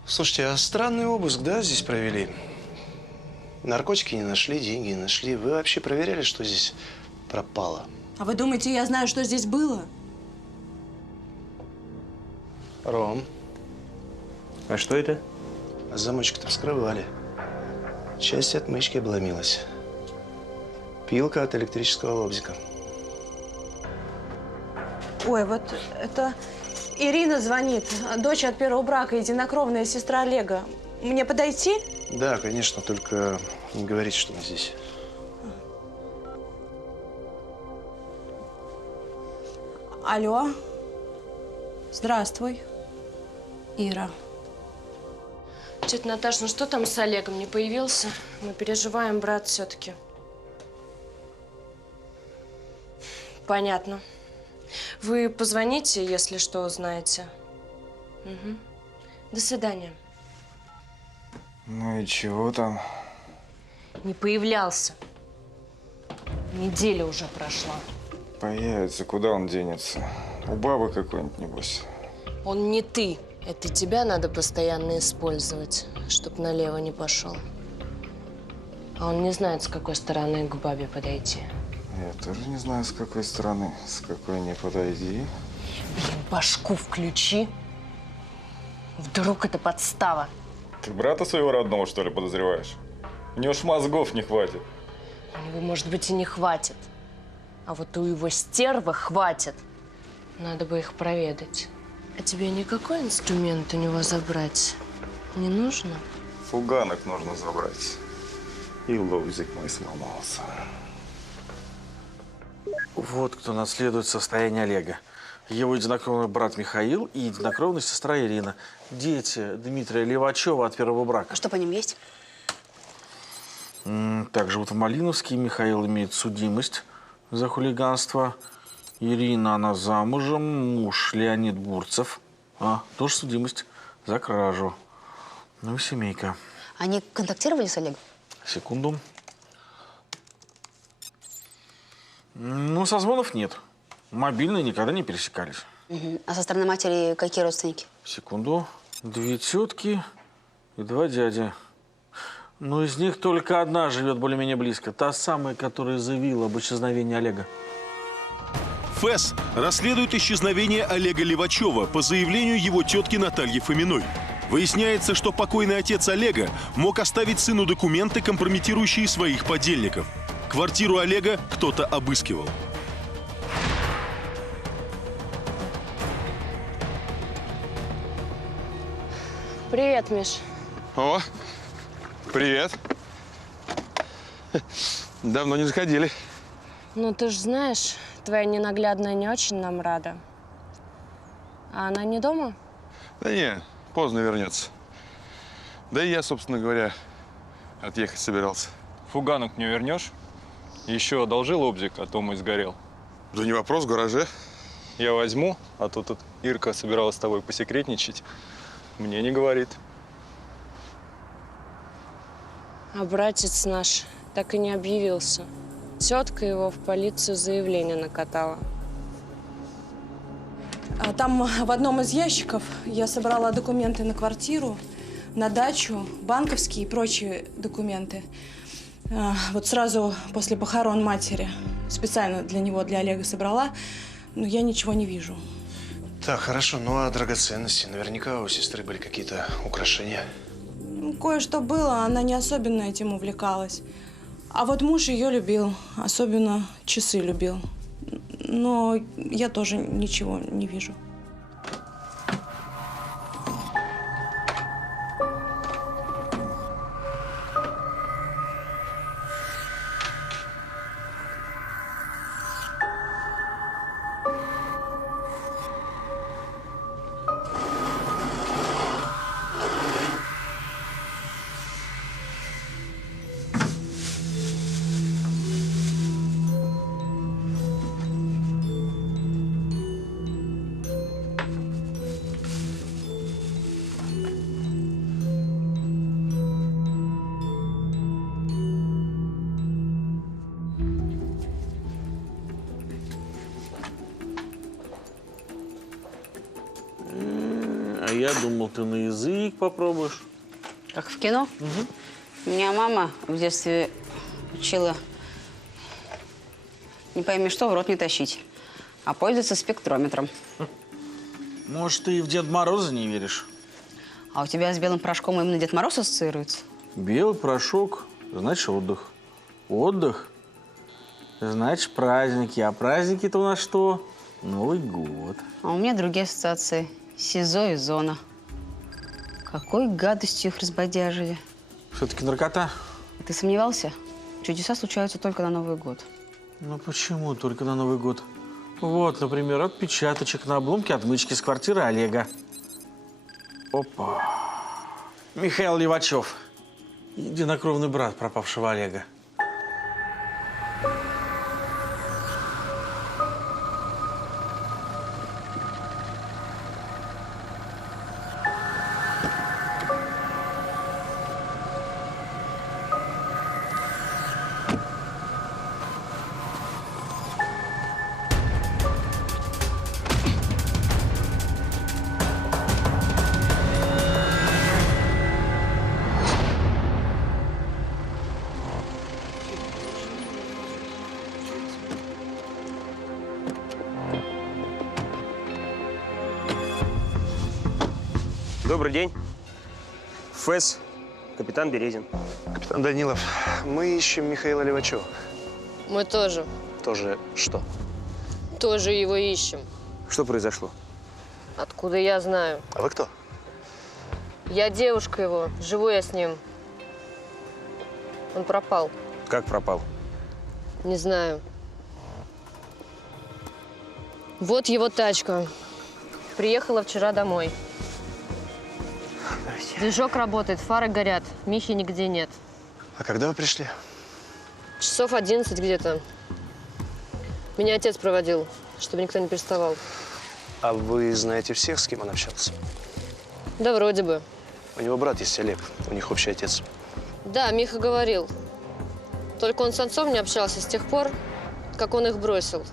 Слушайте, а странный обыск, да, здесь провели? Наркотики не нашли, деньги не нашли. Вы вообще проверяли, что здесь пропало? А вы думаете, я знаю, что здесь было? Ром, А что это? замочек-то вскрывали. Часть отмычки обломилась. Пилка от электрического лобзика. Ой, вот это Ирина звонит. Дочь от первого брака, единокровная сестра Олега. Мне подойти? Да, конечно, только не говорите, что мы здесь. Алло. Здравствуй, Ира. Тетя Наташа, ну что там с Олегом? Не появился? Мы переживаем, брат, все-таки. Понятно. Вы позвоните, если что узнаете. Угу. До свидания. Ну и чего там? Не появлялся. Неделя уже прошла. Появится, куда он денется? У бабы какой-нибудь, небось. Он не ты. Это тебя надо постоянно использовать, чтоб налево не пошел. А он не знает, с какой стороны к бабе подойти. Я тоже не знаю, с какой стороны, с какой не подойди. Блин, башку включи. Вдруг это подстава. Ты брата своего родного, что ли, подозреваешь? У него ж мозгов не хватит. У него, может быть, и не хватит. А вот у его стервы хватит. Надо бы их проведать. А тебе никакой инструмент у него забрать не нужно? Фуганок нужно забрать. И лобзик мой сломался. Вот кто наследует состояние Олега. Его единокровный брат Михаил и единокровная сестра Ирина. Дети Дмитрия Левачёва от первого брака. А что по ним есть? Так, живут в Малиновске. Михаил имеет судимость за хулиганство. Ирина, она замужем. Муж Леонид Бурцев. Тоже судимость за кражу. Ну и семейка. Они контактировали с Олегом? Секунду. Ну, созвонов нет. Мобильные никогда не пересекались. А со стороны матери какие родственники? Секунду. 2 тетки и 2 дяди. Но из них только одна живет более-менее близко. Та самая, которая заявила об исчезновении Олега. ФЭС расследует исчезновение Олега Левачёва по заявлению его тетки Натальи Фоминой. Выясняется, что покойный отец Олега мог оставить сыну документы, компрометирующие своих подельников. Квартиру Олега кто-то обыскивал. Привет, Миш. О, привет. Давно не заходили. Ну, ты ж знаешь, твоя ненаглядная не очень нам рада. А она не дома? Да не, поздно вернется. Да и я, собственно говоря, отъехать собирался. Фуганок не вернешь? Еще одолжил обзик, а то мой сгорел. Да не вопрос, в гараже. Я возьму, а то тут Ирка собиралась с тобой посекретничать. Мне не говорит. А братец наш так и не объявился. Тетка его в полицию заявление накатала. А там в одном из ящиков я собрала документы на квартиру, на дачу, банковские и прочие документы. Вот сразу после похорон матери. Специально для него, для Олега собрала, но я ничего не вижу. Так, хорошо. Ну, а драгоценности? Наверняка у сестры были какие-то украшения. Ну, кое-что было, она не особенно этим увлекалась. А вот муж ее любил, особенно часы любил. Но я тоже ничего не вижу. Я думал, ты на язык попробуешь. Как в кино? Угу. Меня мама в детстве учила, не пойми что, в рот не тащить, а пользоваться спектрометром. Может, ты и в Деда Мороза не веришь? А у тебя с белым порошком именно Дед Мороз ассоциируется? Белый порошок, значит, отдых. Отдых, значит, праздники. А праздники-то у нас что? Новый год. А у меня другие ассоциации. СИЗО и зона. Какой гадостью их разбодяжили. Все-таки наркота? Ты сомневался? Чудеса случаются только на Новый год. Ну почему только на Новый год? Вот, например, отпечаточек на обломке отмычки с квартиры Олега. Опа. Михаил Левачёв. Единокровный брат пропавшего Олега. Добрый день. ФЭС, капитан Березин. Капитан Данилов, мы ищем Михаила Левачёва. Мы тоже. Тоже что? Тоже его ищем. Что произошло? Откуда я знаю? А вы кто? Я девушка его. Живу я с ним. Он пропал. Как пропал? Не знаю. Вот его тачка. Приехала вчера домой. Движок работает, фары горят. Михи нигде нет. А когда вы пришли? Часов 11 где-то. Меня отец проводил, чтобы никто не приставал. А вы знаете всех, с кем он общался? Да вроде бы. У него брат есть, Олег. У них общий отец. Да, Миха говорил. Только он с отцом не общался с тех пор, как он их бросил.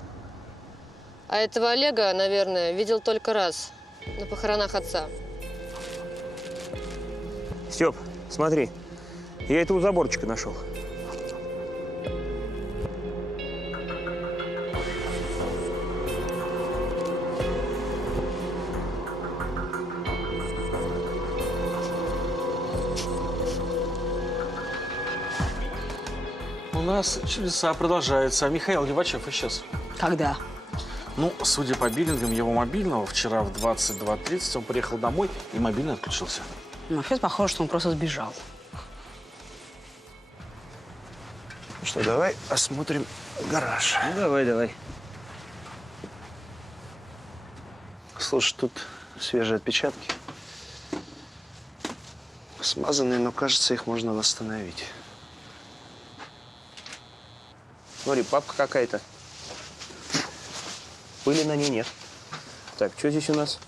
А этого Олега, наверное, видел только раз на похоронах отца. Степ, смотри, я это у заборчика нашел. У нас чудеса продолжаются. А Михаил Левачёв исчез. Когда? Ну, судя по биллингам его мобильного, вчера в 22:30 он приехал домой и мобильный отключился. Ну, вообще похоже, что он просто сбежал. Ну что, давай осмотрим гараж. Ну, давай. Слушай, тут свежие отпечатки. Смазанные, но, кажется, их можно восстановить. Смотри, папка какая-то. Пыли на ней нет. Так, что здесь у нас?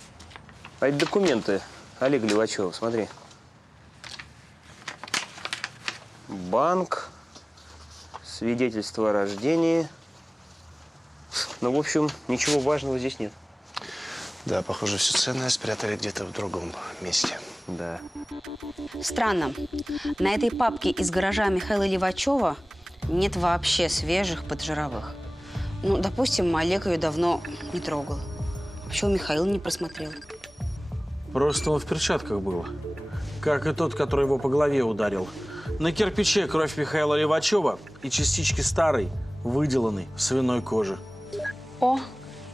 А это документы Олега Левачёва, смотри. Банк, свидетельство о рождении. Ну, в общем, ничего важного здесь нет. Да, похоже, всю ценное спрятали где-то в другом месте. Да. Странно. На этой папке из гаража Михаила Левачёва нет вообще свежих поджировых. Ну, допустим, Олег ее давно не трогал. Вообще у Михаила не просмотрел. Просто он в перчатках был. Как и тот, который его по голове ударил. На кирпиче кровь Михаила Левачёва и частички старой, выделанной свиной кожи. О,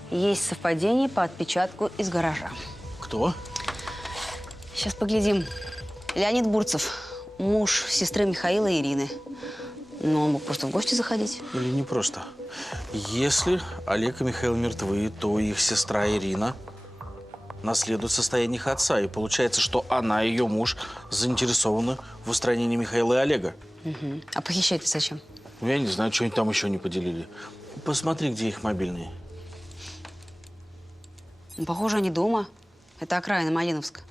есть совпадение по отпечатку из гаража. Кто? Сейчас поглядим. Леонид Бурцев, муж сестры Михаила и Ирины. Но он мог просто в гости заходить. Или не просто. Если Олег и Михаил мертвы, то их сестра Ирина наследует состояние их отца. И получается, что она и ее муж заинтересованы в устранении Михаила и Олега. Угу. А похищать зачем? Ну, я не знаю, что они там еще не поделили. Посмотри, где их мобильные. Ну, похоже, они дома. Это окраина Малиновска.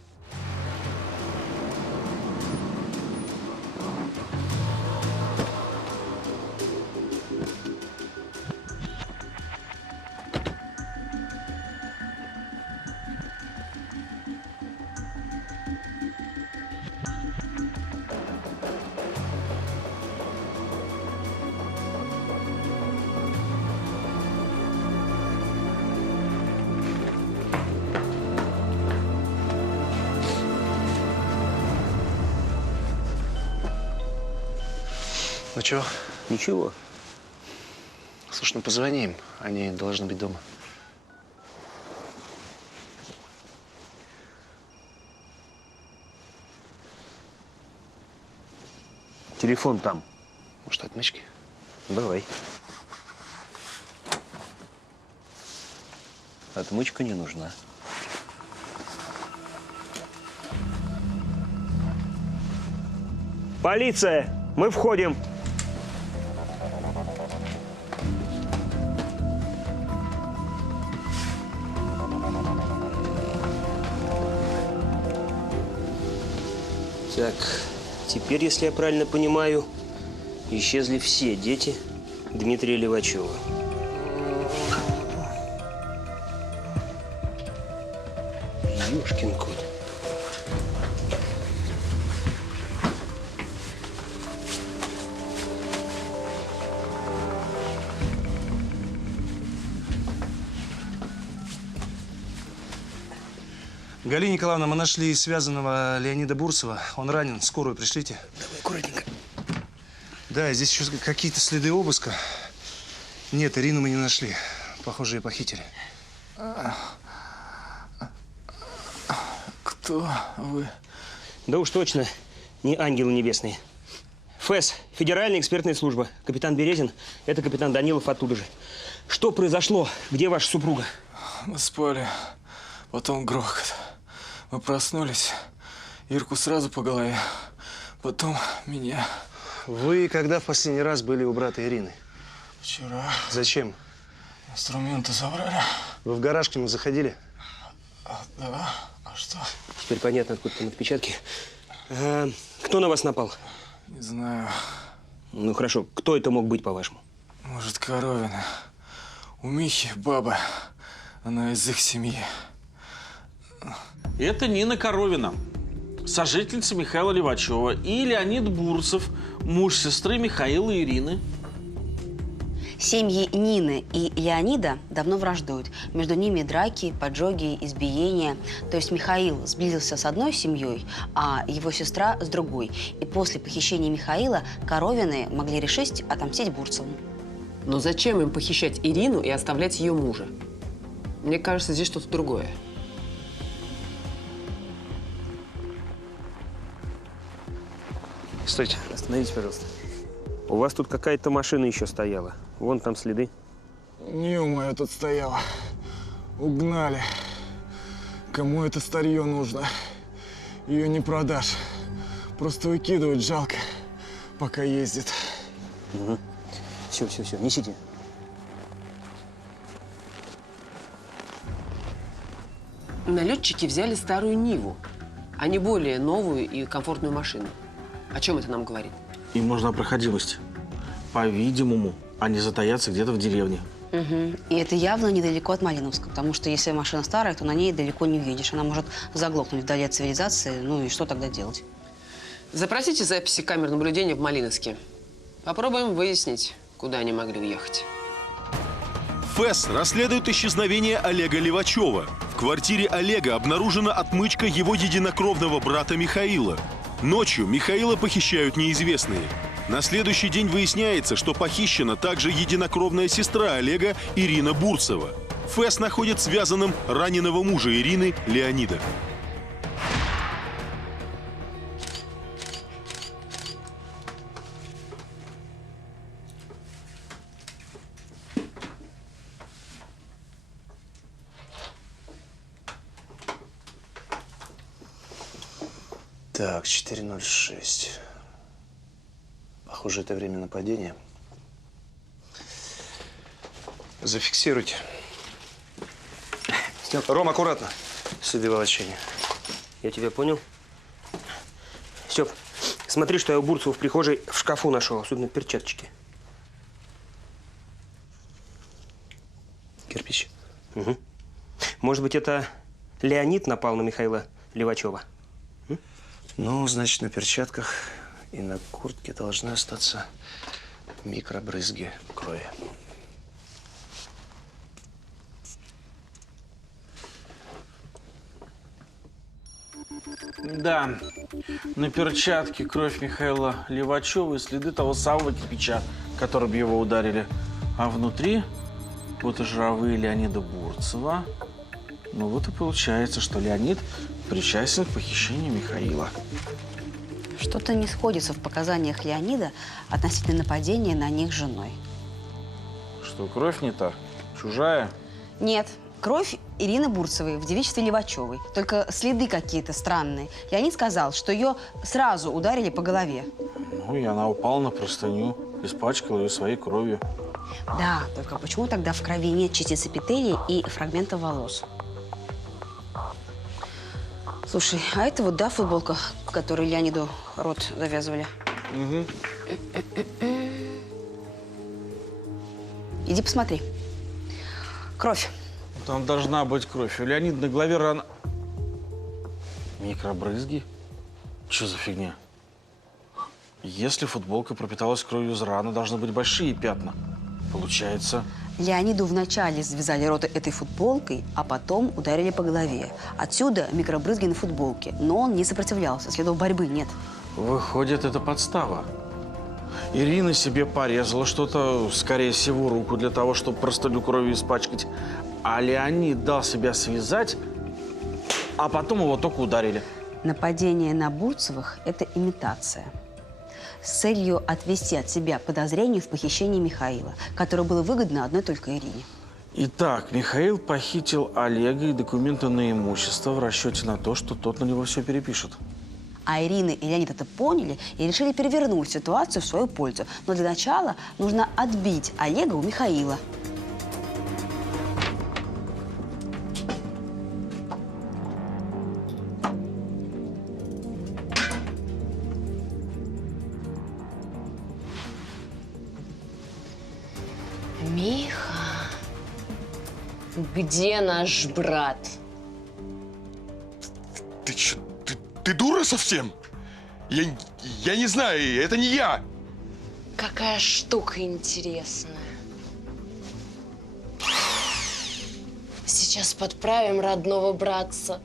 Ну чего? Ничего. Слушай, ну позвони им. Они должны быть дома. Телефон там. Может, отмычки? Давай. Отмычка не нужна. Полиция! Мы входим! Так, теперь, если я правильно понимаю, исчезли все дети Дмитрия Левачёва. Ёшкин кот. Галина Николаевна, мы нашли связанного Леонида Бурцева. Он ранен. Скорую пришлите. Давай, аккуратненько. Да, здесь еще какие-то следы обыска. Нет, Ирину мы не нашли. Похоже, ее похитили. Кто вы? Да уж точно не ангелы небесные. ФЭС, Федеральная экспертная служба. Капитан Березин, это капитан Данилов оттуда же. Что произошло? Где ваша супруга? Мы спали, потом грохот. Мы проснулись, Ирку сразу по голове, потом меня. Вы когда в последний раз были у брата Ирины? Вчера. Зачем? Инструменты забрали. Вы в гараж к нему заходили? Да. А что? Теперь понятно, откуда там отпечатки. Кто на вас напал? Не знаю. Ну хорошо, кто это мог быть, по-вашему? Может, Коровина. У Михи баба. Она из их семьи. Это Нина Коровина, сожительница Михаила Левачёва, и Леонид Бурцев, муж сестры Михаила и Ирины. Семьи Нины и Леонида давно враждуют. Между ними драки, поджоги, избиения. То есть Михаил сблизился с одной семьей, а его сестра с другой. И после похищения Михаила Коровины могли решить отомстить Бурцеву. Но зачем им похищать Ирину и оставлять ее мужа? Мне кажется, здесь что-то другое. Стойте, остановитесь, пожалуйста. У вас тут какая-то машина еще стояла. Вон там следы. Неё моя тут стояла. Угнали. Кому это старье нужно? Ее не продашь. Просто выкидывать жалко, пока ездит. Угу. Все, несите. Налетчики взяли старую Ниву, а не более новую и комфортную машину. О чем это нам говорит? Им нужна проходимость. По-видимому, они затаятся где-то в деревне. Угу. И это явно недалеко от Малиновска, потому что если машина старая, то на ней далеко не уедешь. Она может заглохнуть вдали от цивилизации, ну и что тогда делать? Запросите записи камер наблюдения в Малиновске. Попробуем выяснить, куда они могли уехать. ФЭС расследует исчезновение Олега Левачёва. В квартире Олега обнаружена отмычка его единокровного брата Михаила. Ночью Михаила похищают неизвестные. На следующий день выясняется, что похищена также единокровная сестра Олега Ирина Бурцева. ФЭС находит связанным раненого мужа Ирины Леонида. Так, 4:06. Похоже, это время нападения. Зафиксируйте. Ром, аккуратно. Следы волочения. Я тебя понял. Степ, смотри, что я у Бурцева в прихожей в шкафу нашел, особенно перчаточки. Кирпич. Угу. Может быть, это Леонид напал на Михаила Левачёва? Ну, значит, на перчатках и на куртке должны остаться микробрызги крови. Да, на перчатке кровь Михаила Левачёва и следы того самого кирпича, которым его ударили. А внутри вот и жировые Леонида Бурцева. Ну вот и получается, что Леонид причастен к похищению Михаила. Что-то не сходится в показаниях Леонида относительно нападения на них с женой. Что, кровь не та? Чужая? Нет, кровь Ирины Бурцевой в девичестве Левачёвой. Только следы какие-то странные. Леонид сказал, что ее сразу ударили по голове. Ну и она упала на простыню, испачкала ее своей кровью. Да, только почему тогда в крови нет частиц эпителия и фрагментов волос? Слушай, а это вот, да, футболка, которую Леониду рот завязывали? Угу. Иди посмотри. Кровь. Там должна быть кровь. У Леонида на голове рана. Микробрызги? Что за фигня? Если футболка пропиталась кровью из раны, должны быть большие пятна. Получается… Леониду вначале связали рот этой футболкой, а потом ударили по голове. Отсюда микробрызги на футболке. Но он не сопротивлялся, следов борьбы нет. Выходит, это подстава. Ирина себе порезала что-то, скорее всего, руку для того, чтобы простыню кровью испачкать. А Леонид дал себя связать, а потом его только ударили. Нападение на Бурцевых – это имитация. С целью отвести от себя подозрение в похищении Михаила, которое было выгодно одной только Ирине. Итак, Михаил похитил Олега и документы на имущество в расчете на то, что тот на него все перепишет. А Ирина и Леонид это поняли и решили перевернуть ситуацию в свою пользу. Но для начала нужно отбить Олега у Михаила. Где наш брат? Ты что, ты дура совсем? Я не знаю, это не я. Какая штука интересная. Сейчас подправим родного братца.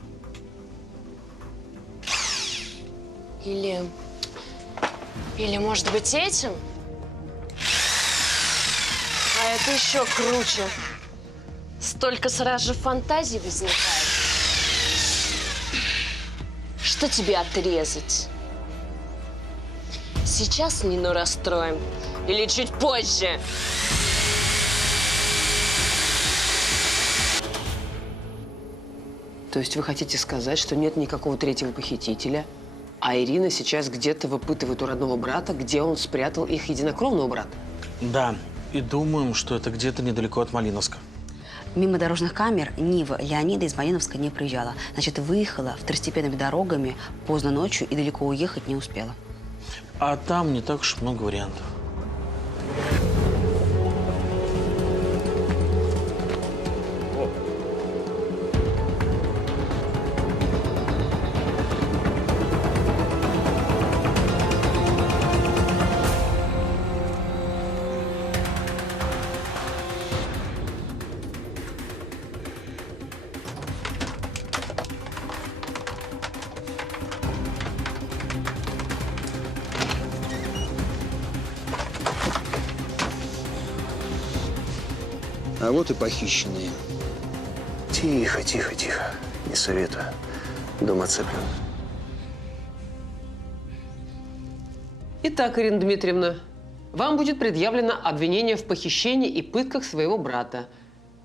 Или может быть этим? А это еще круче. Столько сразу же фантазий возникает. Что тебе отрезать? Сейчас Нину расстроим? Или чуть позже? То есть вы хотите сказать, что нет никакого третьего похитителя, а Ирина сейчас где-то выпытывает у родного брата, где он спрятал их единокровного брата? Да, и думаем, что это где-то недалеко от Малиновска. Мимо дорожных камер Нива Леонида из Малиновска не проезжала. Значит, выехала второстепенными дорогами поздно ночью и далеко уехать не успела. А там не так уж много вариантов. А вот и похищенные. Тихо, тихо, тихо. Не советую. Дом оцеплен. Итак, Ирина Дмитриевна, вам будет предъявлено обвинение в похищении и пытках своего брата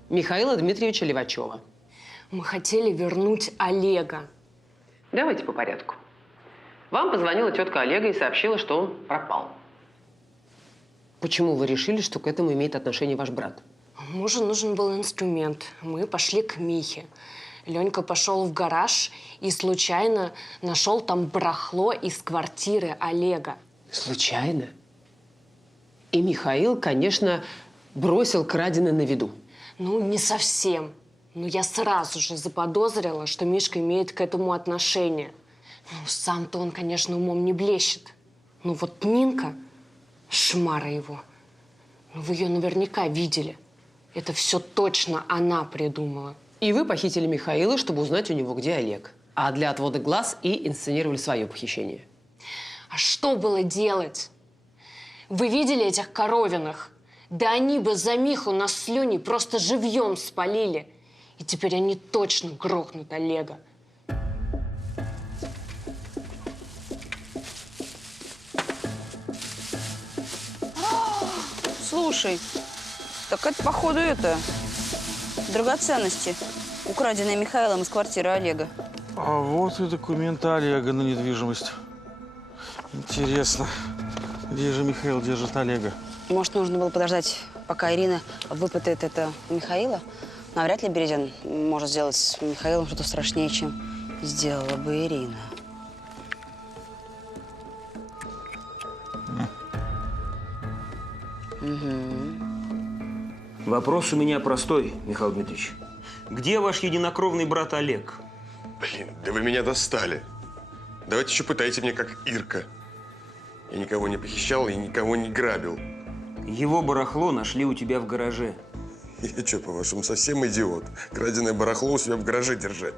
Михаила Дмитриевича Левачёва. Мы хотели вернуть Олега. Давайте по порядку. Вам позвонила тетка Олега и сообщила, что он пропал. Почему вы решили, что к этому имеет отношение ваш брат? Мужу нужен был инструмент. Мы пошли к Михе. Ленька пошел в гараж и случайно нашел там барахло из квартиры Олега. Случайно? И Михаил, конечно, бросил краденое на виду. Ну, не совсем. Но я сразу же заподозрила, что Мишка имеет к этому отношение. Ну, сам-то он, конечно, умом не блещет. Ну, вот Нинка, шмара его, ну, вы ее наверняка видели. Это все точно она придумала. И вы похитили Михаила, чтобы узнать у него, где Олег. А для отвода глаз и инсценировали свое похищение. А что было делать? Вы видели этих коровиных? Да они бы за Миху нас с Леней просто живьем спалили. И теперь они точно грохнут Олега. Слушай, так это, походу, драгоценности, украденные Михаилом из квартиры Олега. А вот и документы Олега на недвижимость. Интересно, где же Михаил держит Олега? Может, нужно было подождать, пока Ирина выпытает это у Михаила? Навряд ли Березин может сделать с Михаилом что-то страшнее, чем сделала бы Ирина. Вопрос у меня простой, Михаил Дмитриевич. Где ваш единокровный брат Олег? Блин, да вы меня достали. Давайте еще пытайте меня, как Ирка. Я никого не похищал и никого не грабил. Его барахло нашли у тебя в гараже. Я что, по-вашему, совсем идиот? Краденое барахло у себя в гараже держать.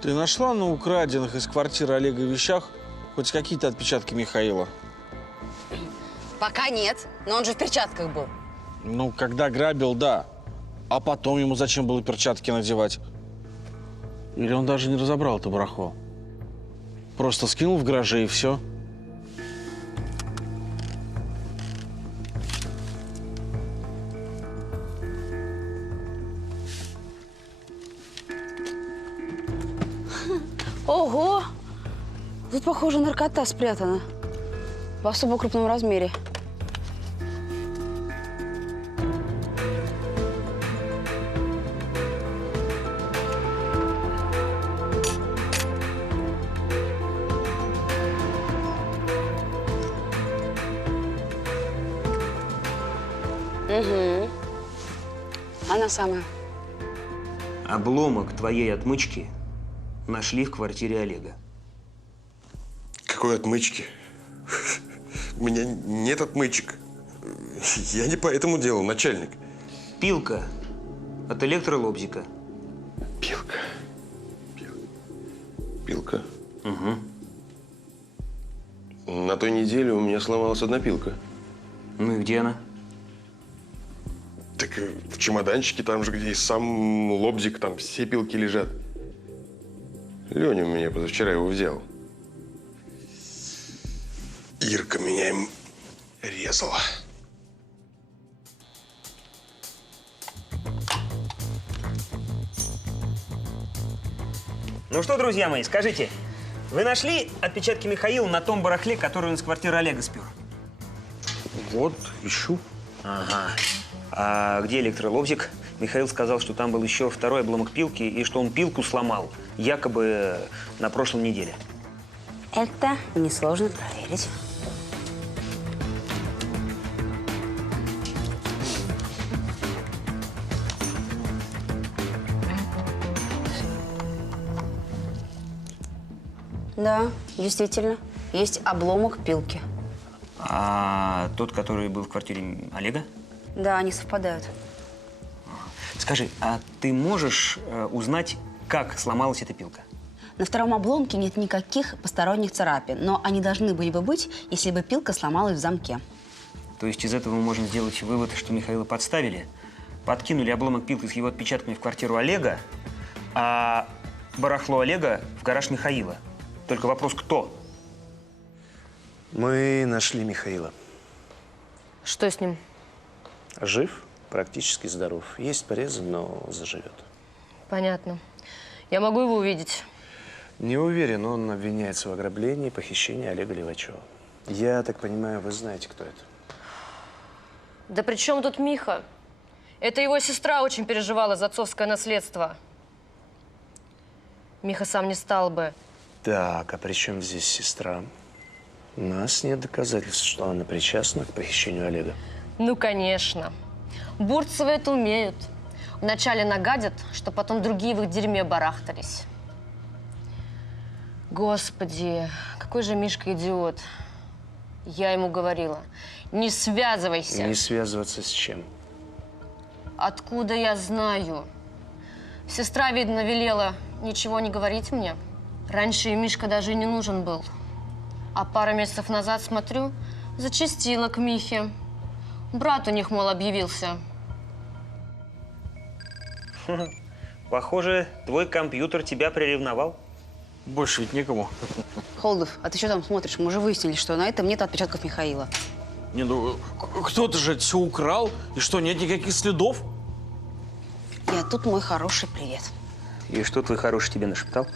Ты нашла на украденных из квартиры Олега вещах хоть какие-то отпечатки Михаила? Пока нет, но он же в перчатках был. Ну, когда грабил, да. А потом ему зачем было перчатки надевать? Или он даже не разобрал это барахло? Просто скинул в гараже и все? Ого! Тут, похоже, наркота спрятана. В особо крупном размере. Угу. она самая. Обломок твоей отмычки нашли в квартире Олега. Какой отмычки? У меня нет отмычек. Я не по этому делу, начальник. Пилка от электролобзика. Пилка. Пилка? Угу. На той неделе у меня сломалась одна пилка. Ну и где она? Так в чемоданчике, там же, где и сам лобзик, там все пилки лежат. Леня у меня позавчера его взял. Ирка меня им резала. Ну что, друзья мои, скажите, вы нашли отпечатки Михаила на том барахле, который он из квартиры Олега спер? Вот, ищу. Ага. А где электролобзик? Михаил сказал, что там был еще второй обломок пилки, и что он пилку сломал, якобы на прошлой неделе. Это несложно проверить. Да, действительно, есть обломок пилки. А тот, который был в квартире Олега? Да, они совпадают. Скажи, а ты можешь узнать, как сломалась эта пилка? На втором обломке нет никаких посторонних царапин, но они должны были бы быть, если бы пилка сломалась в замке. То есть из этого мы можем сделать вывод, что Михаила подставили, подкинули обломок пилки с его отпечатками в квартиру Олега, а барахло Олега в гараж Михаила. Только вопрос, кто? Мы нашли Михаила. Что с ним? Жив, практически здоров. Есть порезы, но заживет. Понятно. Я могу его увидеть? Не уверен, он обвиняется в ограблении и похищении Олега Левачёва. Я так понимаю, вы знаете, кто это? Да при чем тут Миха? Это его сестра очень переживала за отцовское наследство. Миха сам не стал бы. Так, а при чем здесь сестра? У нас нет доказательств, что она причастна к похищению Олега. Ну, конечно. Бурцевы это умеют. Вначале нагадят, что потом другие в их дерьме барахтались. Господи, какой же Мишка идиот. Я ему говорила, не связывайся. Не связываться с чем? Откуда я знаю? Сестра, видно, велела ничего не говорить мне. Раньше и Мишка даже и не нужен был. А пару месяцев назад, смотрю, зачастила к Михе. Брат у них, мол, объявился. Похоже, твой компьютер тебя приревновал. Больше ведь некому. Холодов, а ты что там смотришь? Мы уже выяснили, что на этом нет отпечатков Михаила. Не, ну кто-то же это все украл. И что, нет никаких следов? Я тут, мой хороший, привет. И что твой хороший тебе нашептал?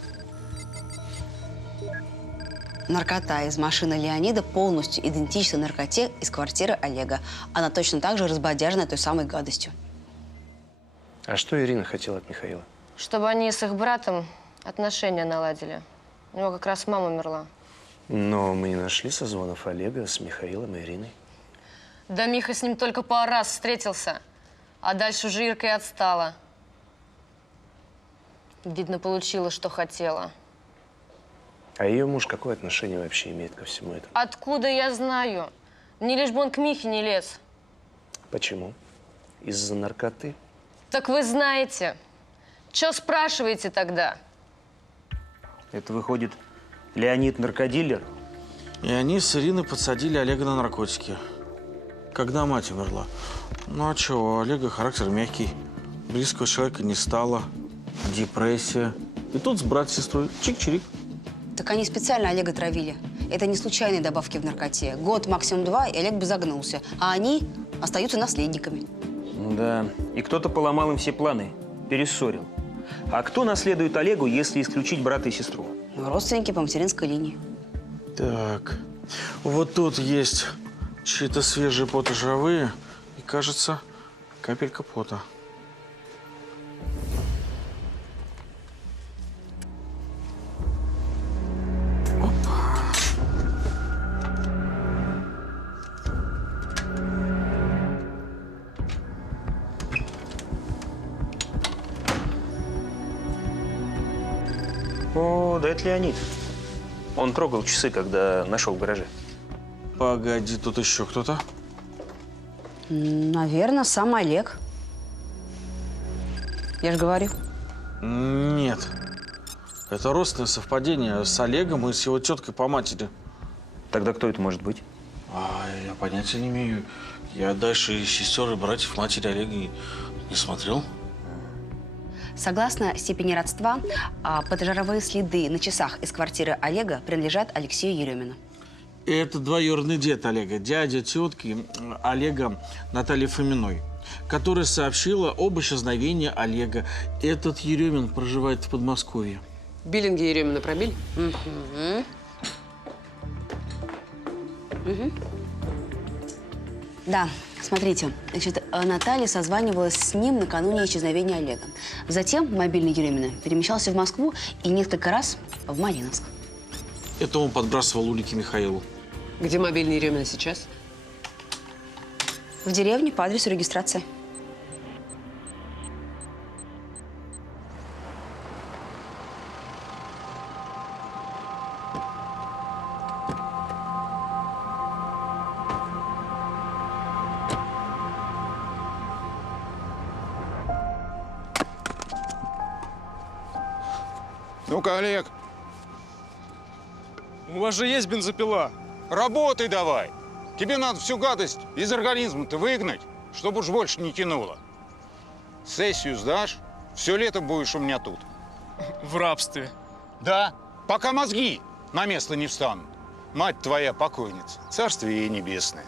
Наркота из машины Леонида полностью идентична наркоте из квартиры Олега. Она точно так же разбодяжена той самой гадостью. А что Ирина хотела от Михаила? Чтобы они с их братом отношения наладили. У него как раз мама умерла. Но мы не нашли созвонов Олега с Михаилом и Ириной. Да Миха с ним только пару раз встретился. А дальше уже Ирка и отстала. Видно, получила, что хотела. А ее муж какое отношение вообще имеет ко всему этому? Откуда я знаю? Не лишь бы он к Михе не лез. Почему? Из-за наркоты? Так вы знаете. Чё спрашиваете тогда? Это выходит, Леонид наркодилер? И они с Ириной подсадили Олега на наркотики. Когда мать умерла. Ну а чего, у Олега характер мягкий. Близкого человека не стало. Депрессия. И тут с брат с сестрой чик-чирик. Так они специально Олега травили. Это не случайные добавки в наркоте. Год, максимум 2, и Олег бы загнулся. А они остаются наследниками. Ну да. И кто-то поломал им все планы, перессорил. А кто наследует Олегу, если исключить брата и сестру? Родственники по материнской линии. Так, вот тут есть чьи-то свежие потожировые и, кажется, капелька пота. О, да это Леонид. Он трогал часы, когда нашел в гараже. Погоди, тут еще кто-то? Наверное, сам Олег. Я же говорю. Нет. Это родственное совпадение с Олегом и с его теткой по матери. Тогда кто это может быть? Я понятия не имею. Я дальше сестер и братьев матери Олега не смотрел. Согласно степени родства, поджаровые следы на часах из квартиры Олега принадлежат Алексею Еремину. Это двоюродный дед Олега, дядя тетки Олега Натальи Фоминой, которая сообщила об исчезновении Олега. Этот Еремин проживает в Подмосковье. Биллинги Еремина пробили? Да, смотрите, значит, Наталья созванивалась с ним накануне исчезновения Олега. Затем мобильный Еремина перемещался в Москву и несколько раз в Мариновск. Это он подбрасывал улики Михаилу. Где мобильный Еремина сейчас? В деревне по адресу регистрации. Ну-ка, Олег. У вас же есть бензопила. Работай давай. Тебе надо всю гадость из организма-то выгнать, чтобы уж больше не тянуло. Сессию сдашь, все лето будешь у меня тут. В рабстве. Да, пока мозги на место не встанут. Мать твоя покойница, царствие ей небесное,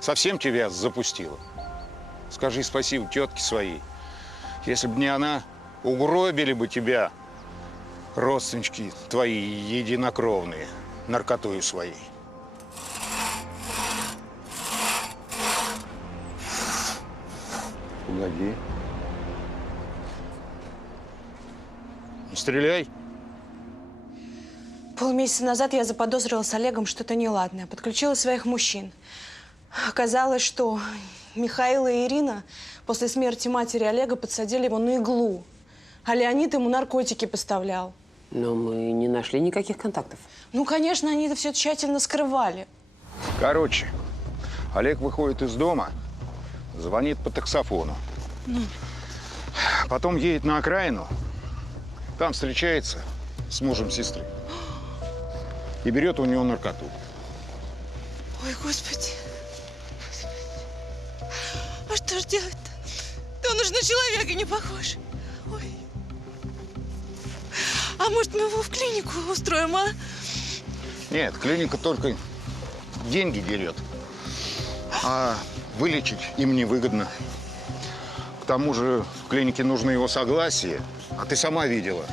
совсем тебя запустила. Скажи спасибо тетке своей. Если бы не она, угробили бы тебя родственнички твои единокровные наркотою своей. Погоди. Не стреляй. Полмесяца назад я заподозрила с Олегом что-то неладное. Подключила своих мужчин. Оказалось, что Михаил и Ирина после смерти матери Олега подсадили его на иглу. А Леонид ему наркотики поставлял. Но мы не нашли никаких контактов. Ну, конечно, они это все тщательно скрывали. Короче, Олег выходит из дома, звонит по таксофону. Потом едет на окраину, там встречается с мужем сестры и берет у него наркоту. Ой, Господи. А что ж делать-то? Да он уже на человека не похож. Ой. А может, мы его в клинику устроим, а? Нет, клиника только деньги дерет, а вылечить им невыгодно. К тому же в клинике нужно его согласие, а ты сама видела,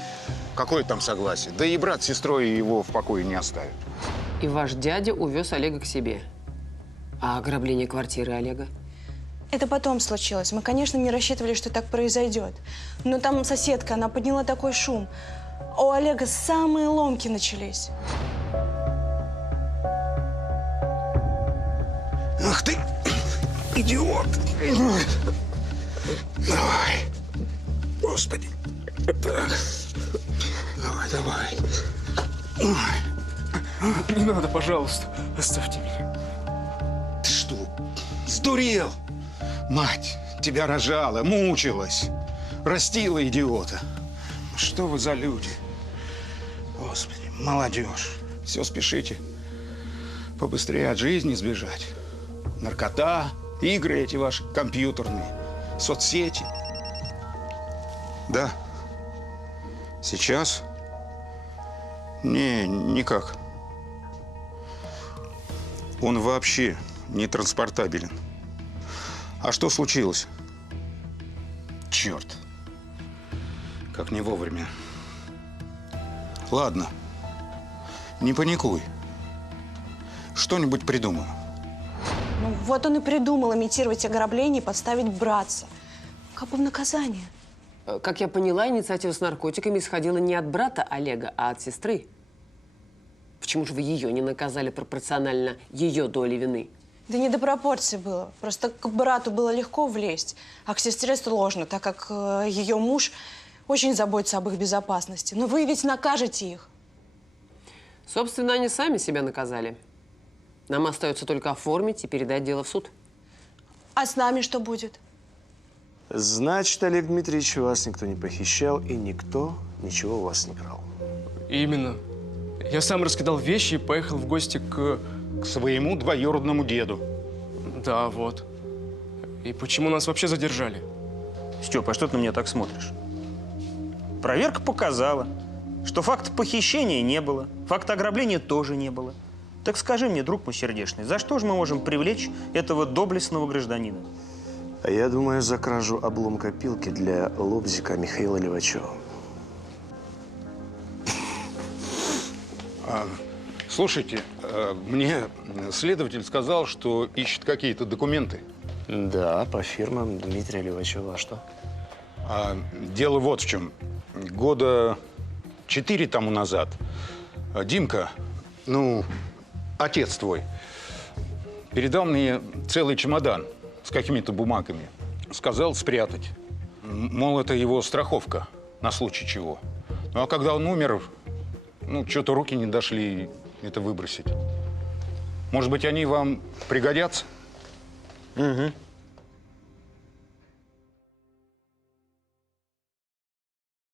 какое там согласие. Да и брат с сестрой его в покое не оставят. И ваш дядя увез Олега к себе. А ограбление квартиры Олега? Это потом случилось. Мы, конечно, не рассчитывали, что так произойдет. Но там соседка, она подняла такой шум. А у Олега самые ломки начались. Ах ты, идиот! Давай. Господи. Так. Давай. Не надо, пожалуйста, оставьте меня. Ты что, сдурел? Мать тебя рожала, мучилась, растила идиота. Что вы за люди? Господи, молодежь. Все спешите побыстрее от жизни сбежать. Наркота, игры эти ваши компьютерные, соцсети. Да. Сейчас? Не, никак. Он вообще не транспортабелен. А что случилось? Черт. Как не вовремя. Ладно. Не паникуй. Что-нибудь придумаю. Ну, вот он и придумал имитировать ограбление и подставить братца. Как бы в наказание. Как я поняла, инициатива с наркотиками исходила не от брата Олега, а от сестры. Почему же вы ее не наказали пропорционально ее доле вины? Да не до пропорций было. Просто к брату было легко влезть, а к сестре сложно, так как ее муж очень заботятся об их безопасности. Но вы ведь накажете их. Собственно, они сами себя наказали. Нам остается только оформить и передать дело в суд. А с нами что будет? Значит, Олег Дмитриевич, вас никто не похищал и никто ничего у вас не крал. Именно. Я сам раскидал вещи и поехал в гости к своему двоюродному деду. Да, вот. И почему нас вообще задержали? Степа, а что ты на меня так смотришь? Проверка показала, что факта похищения не было, факта ограбления тоже не было. Так скажи мне, друг мой сердечный, за что же мы можем привлечь этого доблестного гражданина? А я думаю, за кражу обломка пилки для лобзика Михаила Левачёва. Слушайте, мне следователь сказал, что ищет какие-то документы. Да, по фирмам Дмитрия Левачёва. А что? Дело вот в чем. Года 4 тому назад Димка, ну, отец твой, передал мне целый чемодан с какими-то бумагами. Сказал спрятать. Мол, это его страховка на случай чего. Ну, а когда он умер, ну, что-то руки не дошли это выбросить. Может быть, они вам пригодятся? Угу.